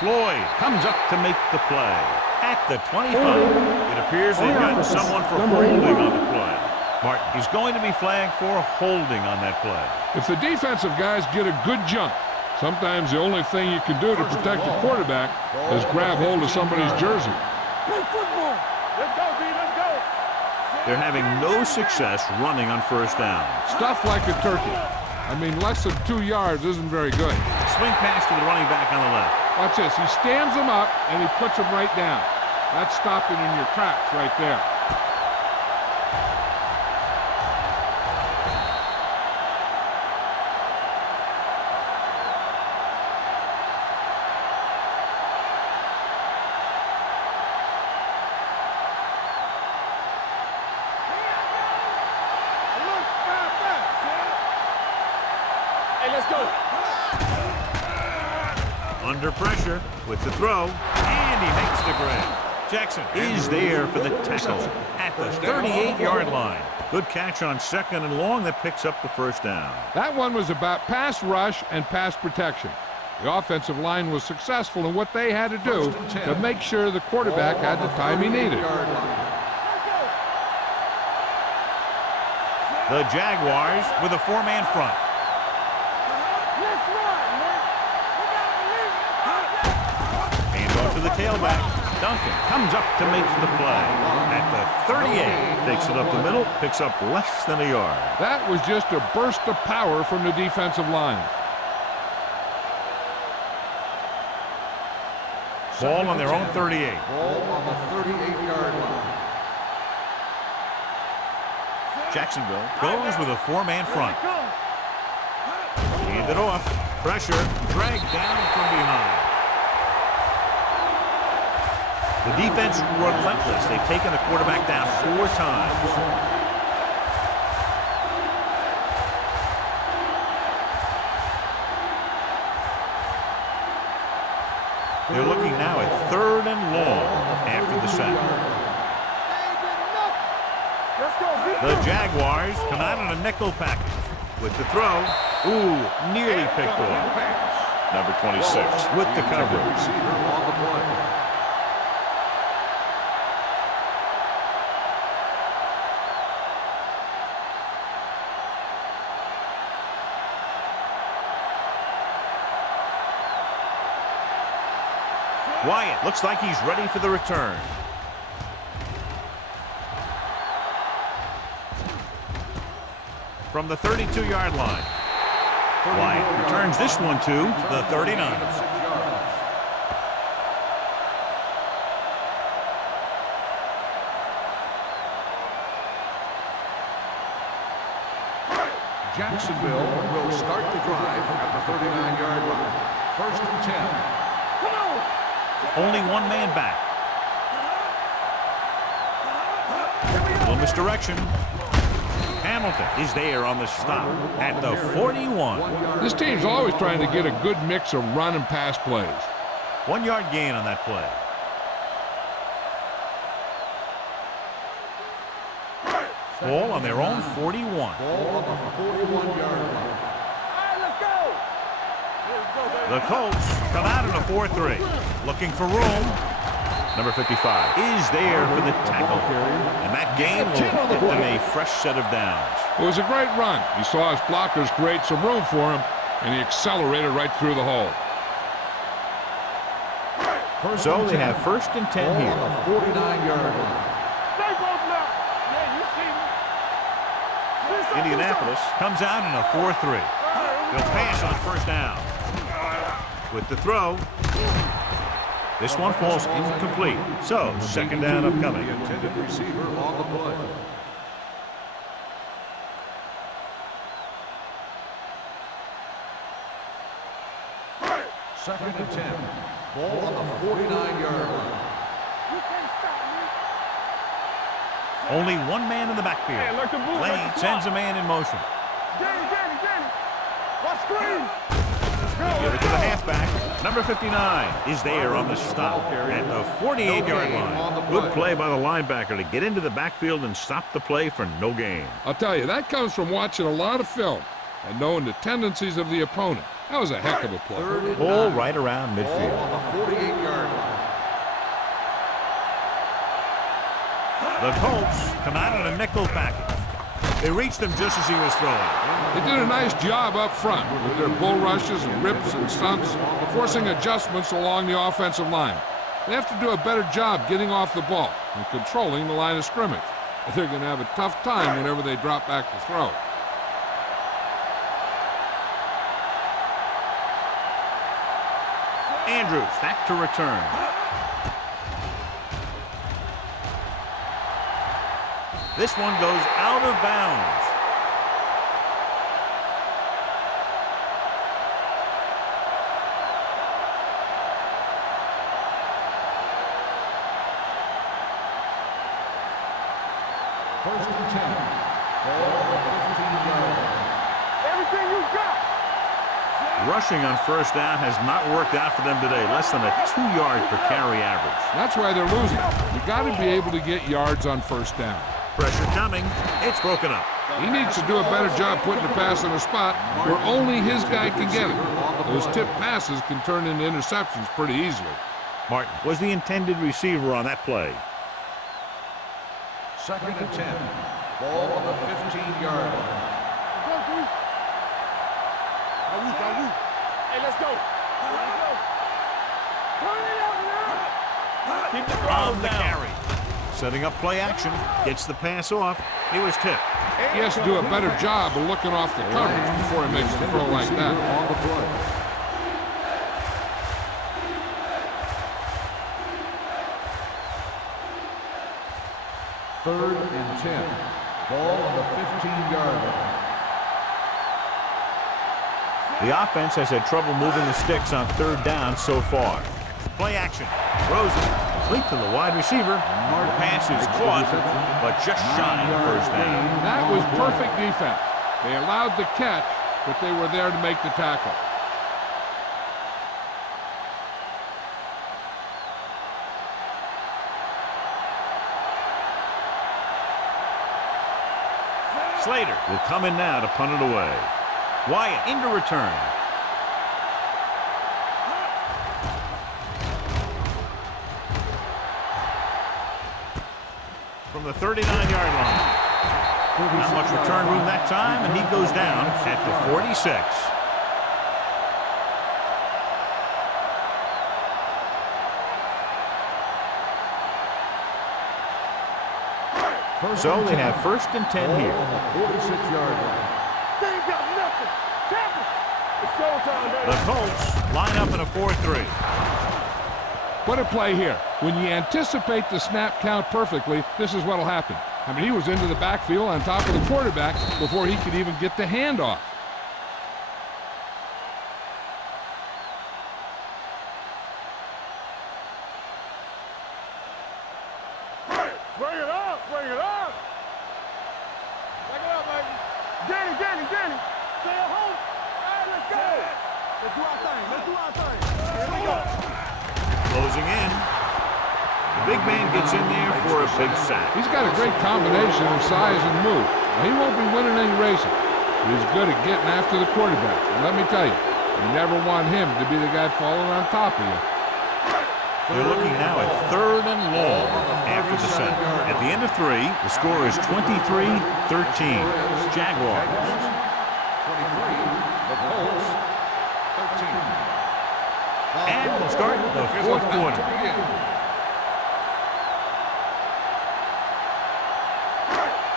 Floyd comes up to make the play. At the 25. It appears they've got someone for holding on the play. Martin is going to be flagged for holding on that play. If the defensive guys get a good jump, sometimes the only thing you can do to protect the quarterback is grab hold of somebody's jersey. Play football. Let's go, B. Let's go. They're having no success running on first down. Stuff like a turkey. I mean, less than 2 yards isn't very good. Swing pass to the running back on the left. Watch this. He stands them up, and he puts them right down. That's stopping in your tracks right there. Under pressure with the throw, and he makes the grab. Jackson is there for the tackle at the 38-yard line. Good catch on second and long that picks up the first down. That one was about pass rush and pass protection. The offensive line was successful in what they had to do to make sure the quarterback had the time he needed. The Jaguars with a 4-man front. To the tailback. Duncan comes up to make the play. At the 38, takes it up the middle, picks up less than a yard. That was just a burst of power from the defensive line. Ball on their own 38. Ball on the 38-yard line. Jacksonville goes with a 4-man front. Hand it off. Pressure. Dragged down from behind. The defense relentless. They've taken the quarterback down 4 times. They're looking now at 3rd and long after the sack. The Jaguars come out on a nickel package with the throw. Ooh, nearly picked off. Number 26 with the coverage. Wyatt looks like he's ready for the return. From the 32-yard line. Wyatt returns this one to the 39. Jacksonville will start the drive at the 39-yard line. First and 10. Only 1 man back. Little misdirection. Hamilton is there on the stop at the 41. This team's always trying to get a good mix of run and pass plays. 1-yard gain on that play. Ball on their own 41. Ball on the 41-yard line. The Colts come out in a 4-3. Looking for room. Number 55 is there for the tackle. And that game will get them a fresh set of downs. It was a great run. He saw his blockers create some room for him, and he accelerated right through the hole. So they have first and 10 here. On the 49-yard line. Indianapolis comes out in a 4-3. They'll pass on first down. With the throw. This one falls incomplete. So, second down upcoming. The intended receiver on the play. Second and 10. Ball on the 49-yard line. You can't stop me. Only one man in the backfield. Hey, look, the move, Lane like the sends a man in motion. Danny. Watch screen. Give it to the halfback. Number 59 is there on the stop at the 48-yard line. Good play by the linebacker to get into the backfield and stop the play for no gain. I'll tell you, that comes from watching a lot of film and knowing the tendencies of the opponent. That was a heck of a play. Ball right around Ball midfield. on the 48-yard line. The Colts come out in a nickel package. They reached him just as he was throwing. They did a nice job up front with their bull rushes and rips and stunts, forcing adjustments along the offensive line. They have to do a better job getting off the ball and controlling the line of scrimmage. They're going to have a tough time whenever they drop back to throw. Andrews back to return. This one goes out of bounds. First and 10. Ball on the 15-yard line. Everything you got. Rushing on first down has not worked out for them today. Less than a 2-yard per carry average. That's why they're losing. You got to be able to get yards on first down. Pressure coming. It's broken up. He needs to do a better job putting the pass in a spot where only his guy can get it. Those tip passes can turn into interceptions pretty easily. Martin was the intended receiver on that play. Second and 10. Ball on the 15-yard line. Hey, let's go. Turn it up now. Keep the On throws the down. carry. Setting up play action. Gets the pass off. He was tipped. He has to do a better job of looking off the coverage before he makes the throw like that. On the play. Third and 10. Ball on the 15-yard line. The offense has had trouble moving the sticks on third down so far. Play action. Rosen complete to the wide receiver. The pass is caught, but just shy of first down. That was perfect defense. They allowed the catch, but they were there to make the tackle. Slater will come in now to punt it away. Wyatt into return. From the 39-yard line. Not much return room that time, and he goes down at the 46. So they have first and 10 here. On the 46-yard line. They ain't got nothing. Tackle. It's showtime, baby. The Colts line up in a 4-3. What a play here. When you anticipate the snap count perfectly, this is what will happen. I mean, he was into the backfield on top of the quarterback before he could even get the handoff. Bring it up. Bring it up. Back it up, baby. Danny. Stay at home. All right, let's go. Let's do our thing. Here we go. Closing in. The big man gets in there for a big sack. He's got a great combination of size and move. Now, he won't be winning any races, but he's good at getting after the quarterback. And let me tell you, you never want him to be the guy falling on top of you. They're looking now at third and long after the set. At the end of 3, the score is 23-13. Jaguars. 23. The Colts. 13. And we'll start the fourth quarter.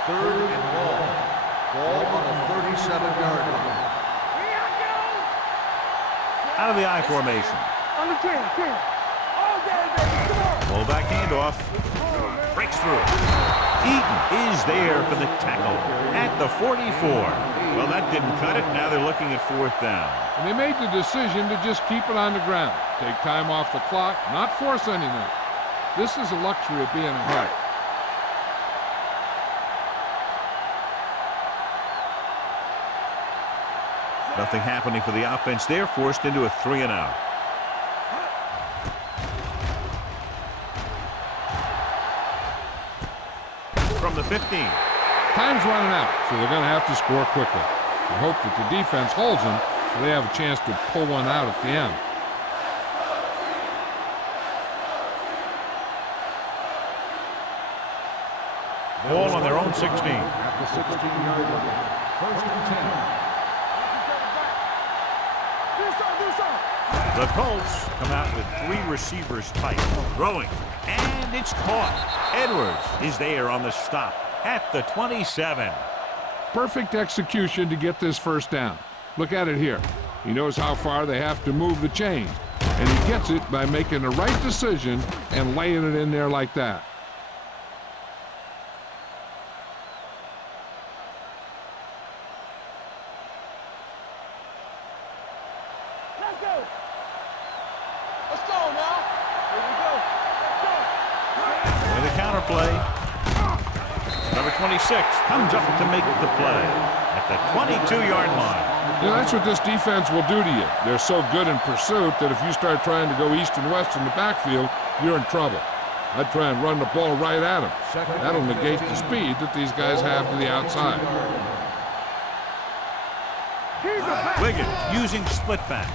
Third and long. Ball on the 37-yard line. Out of the I formation. Under 10. All day. Fullback handoff. Breaks through. Eaton is there for the tackle at the 44. Well, that didn't cut it. Now they're looking at 4th down. And they made the decision to just keep it on the ground. Take time off the clock, not force anything. This is a luxury of being ahead. Nothing happening for the offense there, forced into a 3-and-out. From the 15. Time's running out, so they're going to have to score quickly. I hope that the defense holds them so they have a chance to pull one out at the end. Ball on their own 16. At the 16-yard line. 1st and 10. The Colts come out with 3 receivers tight. Throwing. And it's caught. Edwards is there on the stop at the 27. Perfect execution to get this 1st down. Look at it here. He knows how far they have to move the chain. And he gets it by making the right decision and laying it in there like that. With a counter play. Number 26 comes up to make the play at the 22-yard line. You know, that's what this defense will do to you. They're so good in pursuit that if you start trying to go east and west in the backfield, you're in trouble. I'd try and run the ball right at them. That'll negate the speed that these guys have to the outside. Wiggins using split backs.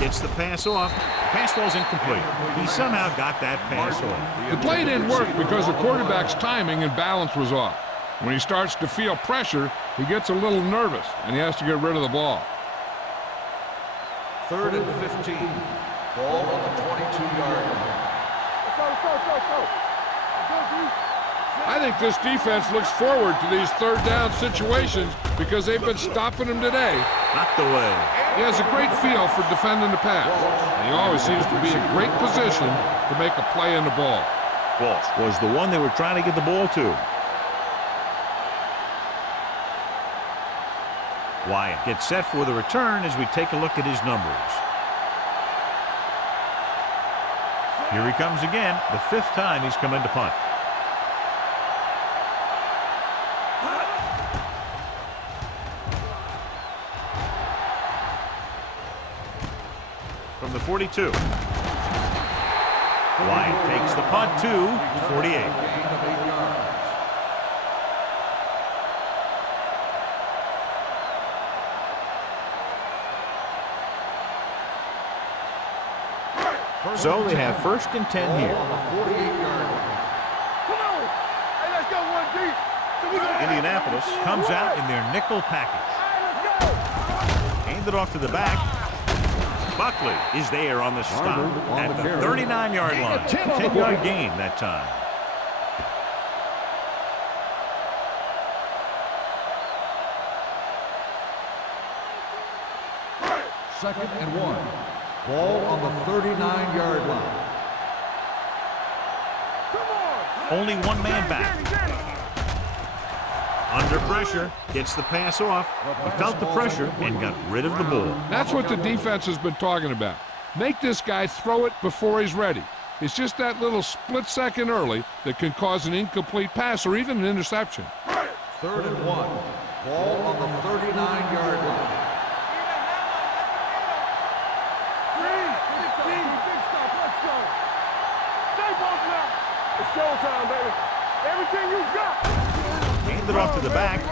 Gets the pass off. Pass ball's incomplete. He somehow got that pass off. The play didn't work because the quarterback's timing and balance was off. When he starts to feel pressure, he gets a little nervous, and he has to get rid of the ball. 3rd and 15. Ball on the 22-yard line. Let's go. I think this defense looks forward to these 3rd down situations because they've been stopping them today. Not the way. He has a great feel for defending the pass, and he always seems to be in great position to make a play in the ball. Walsh was the one they were trying to get the ball to. Wyatt gets set for the return as we take a look at his numbers. Here he comes again, the 5th time he's come in to punt. From the 42. Wyatt takes the punt to 48. Gain of 8 yards. So they have 1st and 10 here. On the 48-yard line. Come on. Hey, let's go 1 deep. So we gonna Indianapolis comes out in their nickel package. Hey, let's go. Hand it off to the back. Buckley is there on the stop at the 39-yard line. 10-yard gain that time. Second and 1. Ball on the 39-yard line. Only one man back. Under pressure, gets the pass off. He felt the pressure and got rid of the ball. That's what the defense has been talking about. Make this guy throw it before he's ready. It's just that little split second early that can cause an incomplete pass or even an interception. 3rd and 1. Ball on the 39-yard line. It's showtime, baby. Everything you got. Hand it off to the back.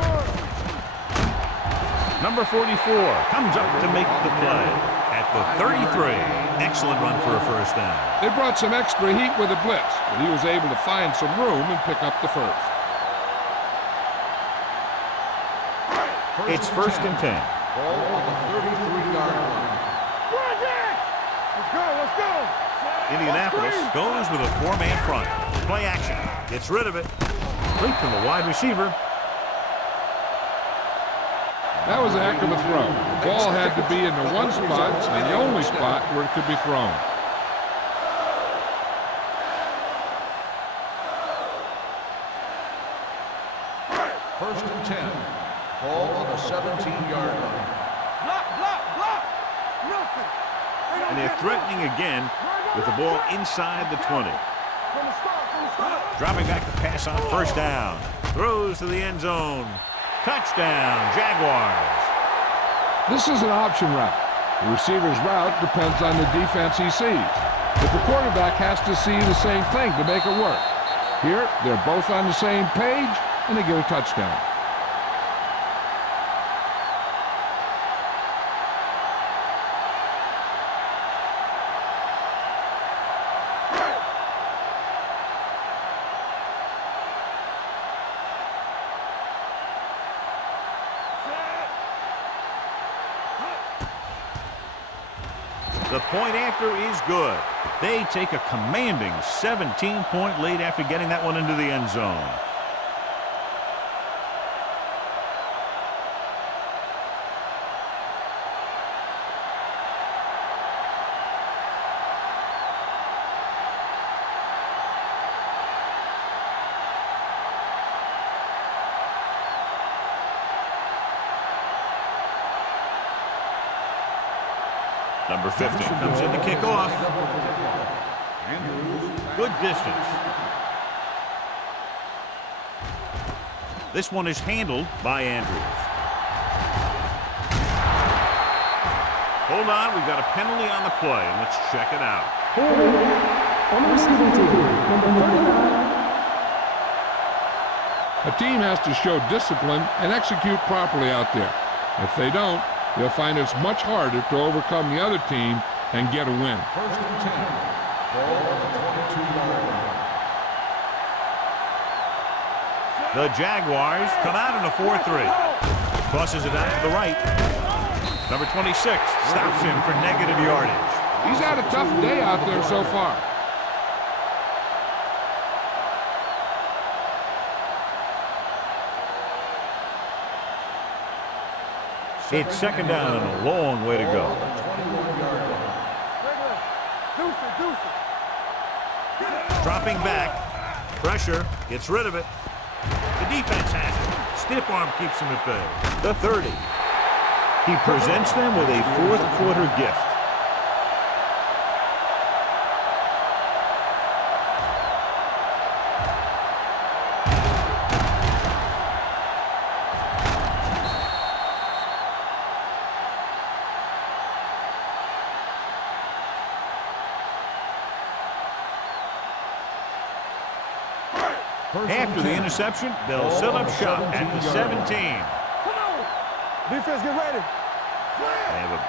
Number 44 comes up to make the play at the 33. Excellent run for a 1st down. They brought some extra heat with a blitz, but he was able to find some room and pick up the 1st. It's 1st and 10. Ball on the 33-yard line. Let's go. Indianapolis goes with a 4-man front. Play action. Gets rid of it. Complete to the wide receiver. That was a heck of a throw. The ball had to be in the one spot and the only spot where it could be thrown. First and 10. Ball on the 17-yard line. Block, block, block. Nothing. And they're threatening again with the ball inside the 20. From the start, from the start. Dropping back to pass on first down. Throws to the end zone. Touchdown, Jaguars. This is an option route. The receiver's route depends on the defense he sees. But the quarterback has to see the same thing to make it work. Here, they're both on the same page, and they get a touchdown. The point after is good. They take a commanding 17-point lead after getting that one into the end zone. Number 50 comes in to kick off. Good distance. This one is handled by Andrews. Hold on, we've got a penalty on the play. Let's check it out. On the receiving team, number 39. A team has to show discipline and execute properly out there. If they don't, they'll find it's much harder to overcome the other team and get a win. First and 10. Ball on the 22-yard line. The Jaguars come out in a 4-3. Tosses it out to the right. Number 26 stops him for negative yardage. He's had a tough day out there so far. It's second down and a long way to go. Ball on the 21-yard line. Dropping back. Pressure. Gets rid of it. The defense has it. Stiff arm keeps him at bay. The 30. He presents them with a fourth quarter gift. After the interception, they'll set up shop at the 17. Come on. Defense, get ready. They have a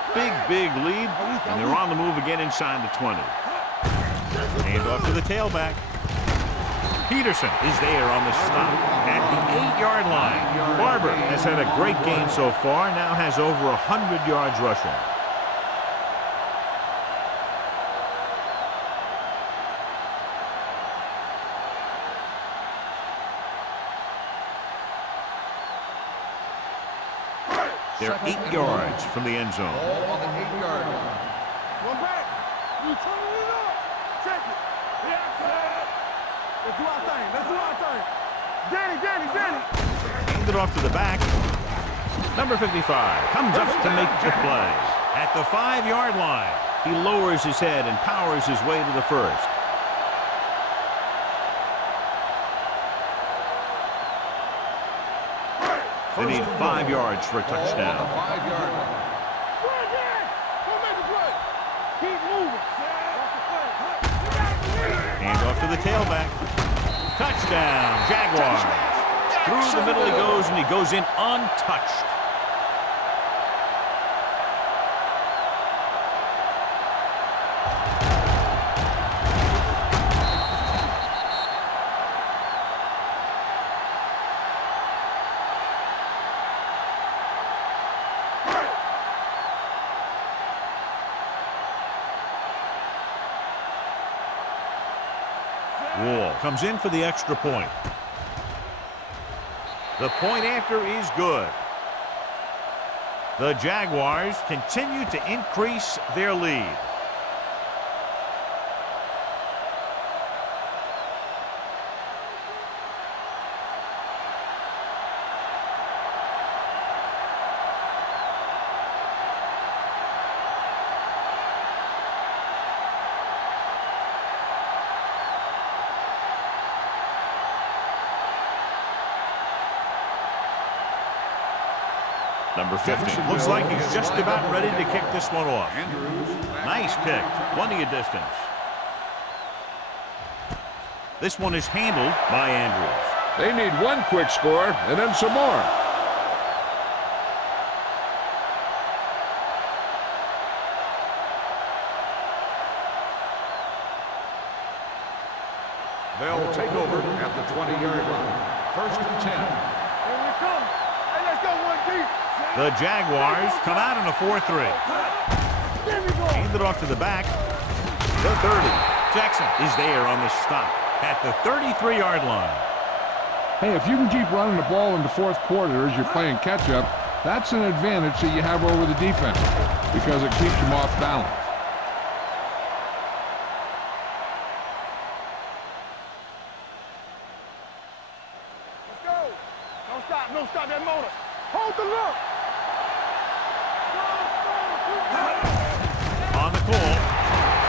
big lead, and they're on the move again inside the 20. Hand off to the tailback. Peterson is there on the stop at the 8-yard line. Barber has had a great game so far, now has over 100 yards rushing. They're 8 yards from the end zone. Ball on the 8-yard line. One back. You turning it up. Check it. Let's do our thing. Let's do our thing. Danny. Hand it off to the back. Number 55 comes up to make the play. At the 5-yard line, he lowers his head and powers his way to the first. They need 5 yards for a touchdown. Ball on the 5-yard line. Don't make the play. Keep moving. Hand off to the tailback. Touchdown, Jaguars. Through the middle he goes, and he goes in untouched. Wall comes in for the extra point. The point after is good. The Jaguars continue to increase their lead. Number 50. Looks like he's just about ready to kick this one off. Nice kick. Plenty of distance. This one is handled by Andrews. They need one quick score and then some more. They'll take over at the 20-yard line. 1st and 10. Here we come. Hey, let's go one deep. The Jaguars come out in a 4-3. There we go. Hand it off to the back. The 30. Jackson is there on the stop at the 33-yard line. Hey, if you can keep running the ball in the fourth quarter as you're playing catch-up, that's an advantage that you have over the defense because it keeps them off balance. Let's go. Don't stop. Don't stop that motor. Hold the look. On the call,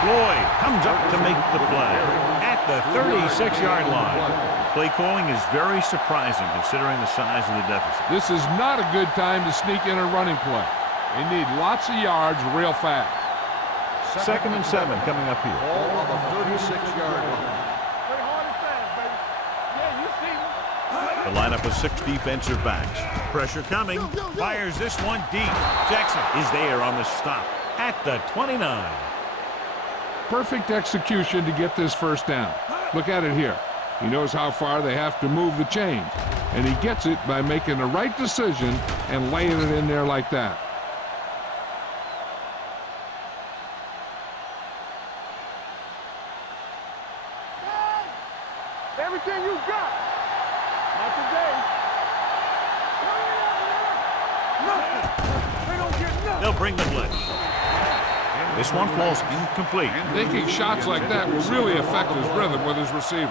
Floyd comes up to make the play at the 36-yard line. Play calling is very surprising considering the size of the deficit. This is not a good time to sneak in a running play. They need lots of yards real fast. 2nd and 7 coming up here. Ball on the 36-yard line. Play hard and fast, baby. Yeah, you see me. The lineup of 6 defensive backs. Pressure coming. Fires this one deep. Jackson is there on the stop at the 29. Perfect execution to get this first down. Look at it here. He knows how far they have to move the chains, and he gets it by making the right decision and laying it in there like that. Everything you got. Not today. Nothing. They don't get nothing. They'll bring the blitz. This one falls incomplete. Taking shots like that will really affect his rhythm with his receivers.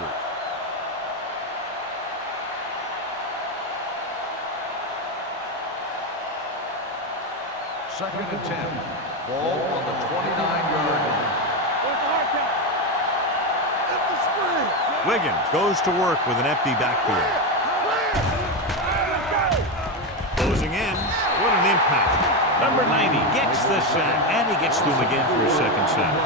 Second and 10. Ball on the 29-yard line. What's the hard count? It's the spread. Wiggins goes to work with an empty backfield. Closing in. What an impact. Number 90 gets the sack, and he gets to him again for his second sack.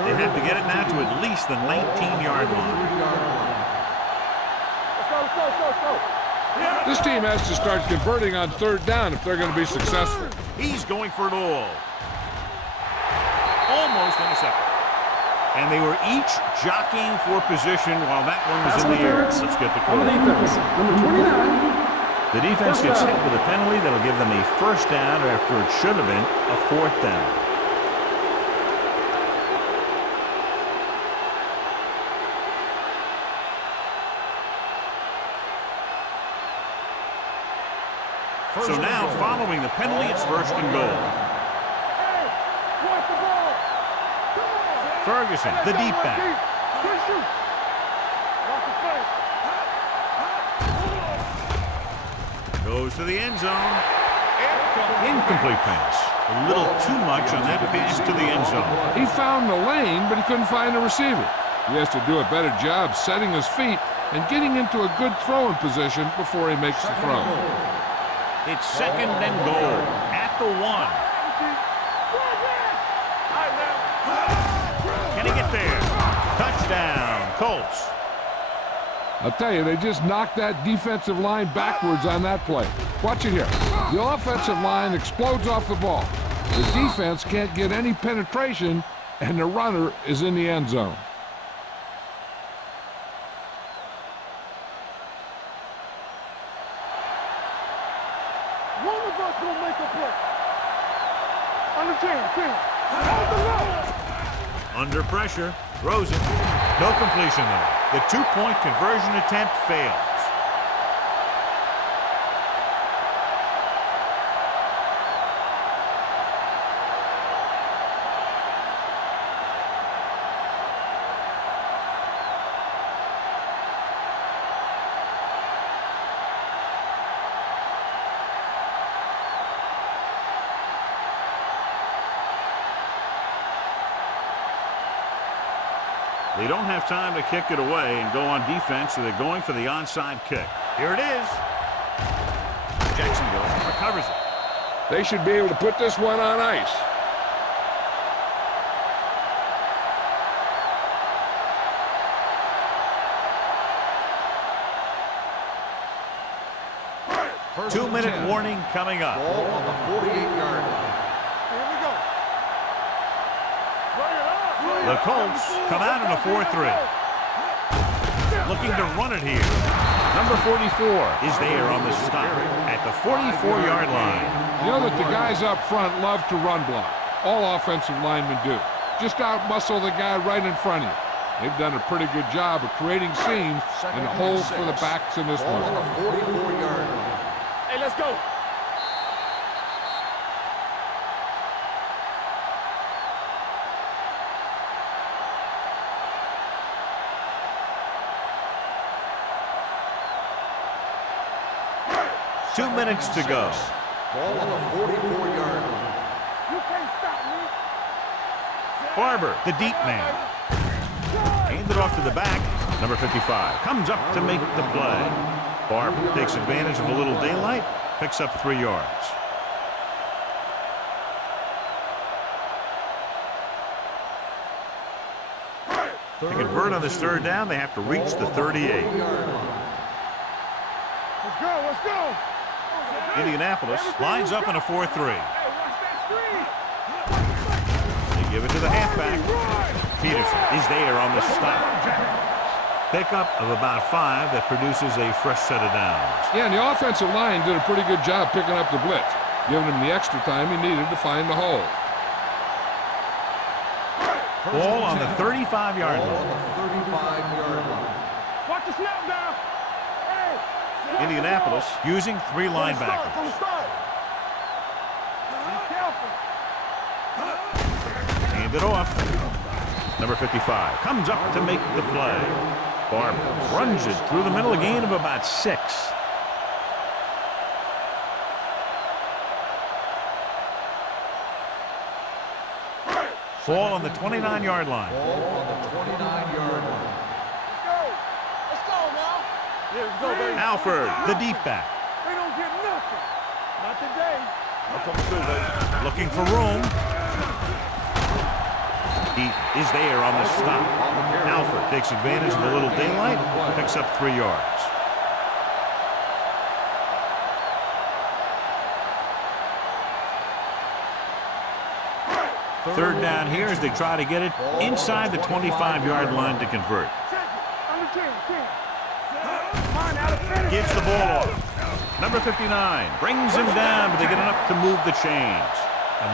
They have to get it now to at least the 19-yard line. Let's go. This team has to start converting on 3rd down if they're going to be successful. He's going for it all. Almost intercepted. And they were each jockeying for position while that one was Pass in the air. interference Let's get the on call. the defense. Number 29. The defense gets hit with a penalty that'll give them a first down after it should have been a 4th down. So now, following the penalty, it's 1st and goal. Hey, watch the ball. Come on. Ferguson, the deep back. Good shoot. Watch the play. Goes to the end zone. Incomplete pass. A little too much on that pass to the end zone. He found the lane, but he couldn't find the receiver. He has to do a better job setting his feet and getting into a good throwing position before he makes the throw. It's 2nd and goal at the 1. Can he get there? Touchdown, Colts. I'll tell you, they just knocked that defensive line backwards on that play. Watch it here. The offensive line explodes off the ball. The defense can't get any penetration, and the runner is in the end zone. One of us gonna make a play. On the 10. Hold the low. Under pressure, throws it. No completion there. The 2-point conversion attempt fails. They don't have time to kick it away and go on defense, so they're going for the onside kick. Here it is. Jacksonville recovers it. They should be able to put this one on ice. First 2-minute 10. warning coming up. Ball on the 48-yard line. Here we go. Bring it up. The Colts come out in a 4-3. Looking to run it here. Number 44 is there on the stop at the 44-yard line. You know that the guys up front love to run block. All offensive linemen do. Just out-muscle the guy right in front of you. They've done a pretty good job of creating seams and holes for the backs in this Ball one. on the 44-yard line. Hey, let's go. Two minutes to go. Ball on the 44-yard line. You can't stop me. Barber, the deep man. Handed off to the back. Number 55 comes up to make the play. Barber takes advantage of a little daylight, picks up 3 yards. To convert on this third down, they have to reach the 38. Let's go, let's go. Indianapolis lines up in a 4-3. Hey, watch that screen. They give it to the halfback. Peterson is there on the stop. Pickup of about 5 that produces a fresh set of downs. Yeah, and the offensive line did a pretty good job picking up the blitz, giving him the extra time he needed to find the hole. Ball on the 35-yard Ball on line. the 35-yard line. Watch the snap down. Hey. Indianapolis using 3 From linebackers. the start. Be careful. Hand it off. Number 55 comes up to make the play. Barber runs it through the middle, a gain of about 6. Ball on the 29-yard line. Ball on the 29-yard line. Let's go. Let's go now. Yeah, let's go, baby. Alford, the deep back. They don't get nothing. Not today. That's what we do, baby. Looking for room. He is there on the stop. Alford takes advantage of a little daylight, picks up 3 yards. Third down here as they try to get it inside the 25-yard line to convert. Check it. On the 10. Come on, out of finish. Gives the ball off. Number 59 brings him down, but they get enough to move the chains.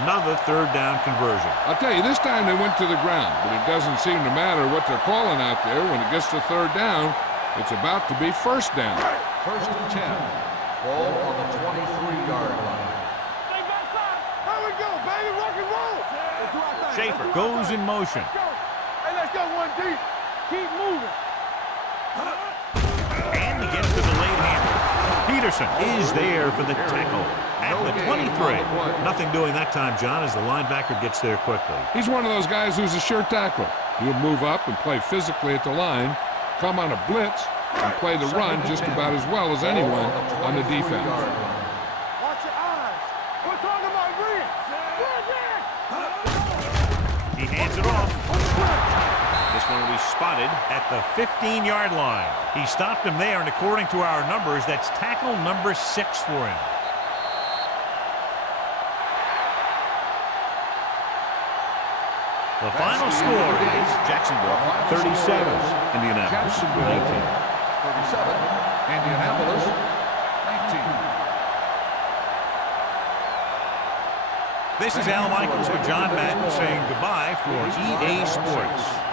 Another third down conversion. I'll tell you, this time they went to the ground, but it doesn't seem to matter what they're calling out there. When it gets to third down, it's about to be first down. First and 10. Ball on the 23-yard line. Stay backside. Here we go, baby. Rock and roll. Let's do our thing. Schaefer goes in motion. Let's go. Hey, let's go one deep. Keep moving. And he gets to the late handle. Peterson is there for the tackle at the 23. Nothing doing that time, John, as the linebacker gets there quickly. He's one of those guys who's a sure tackler. He'll move up and play physically at the line, come on a blitz, and play the run just about as well as anyone on the defense. Watch your eyes. We're talking about Green. He hands it off. This one will be spotted at the 15-yard line. He stopped him there, and according to our numbers, that's tackle number 6 for him. The final score is Jacksonville 37, Indianapolis 19. 37, Indianapolis 19. This is Al Michaels with John Madden saying goodbye for EA Sports.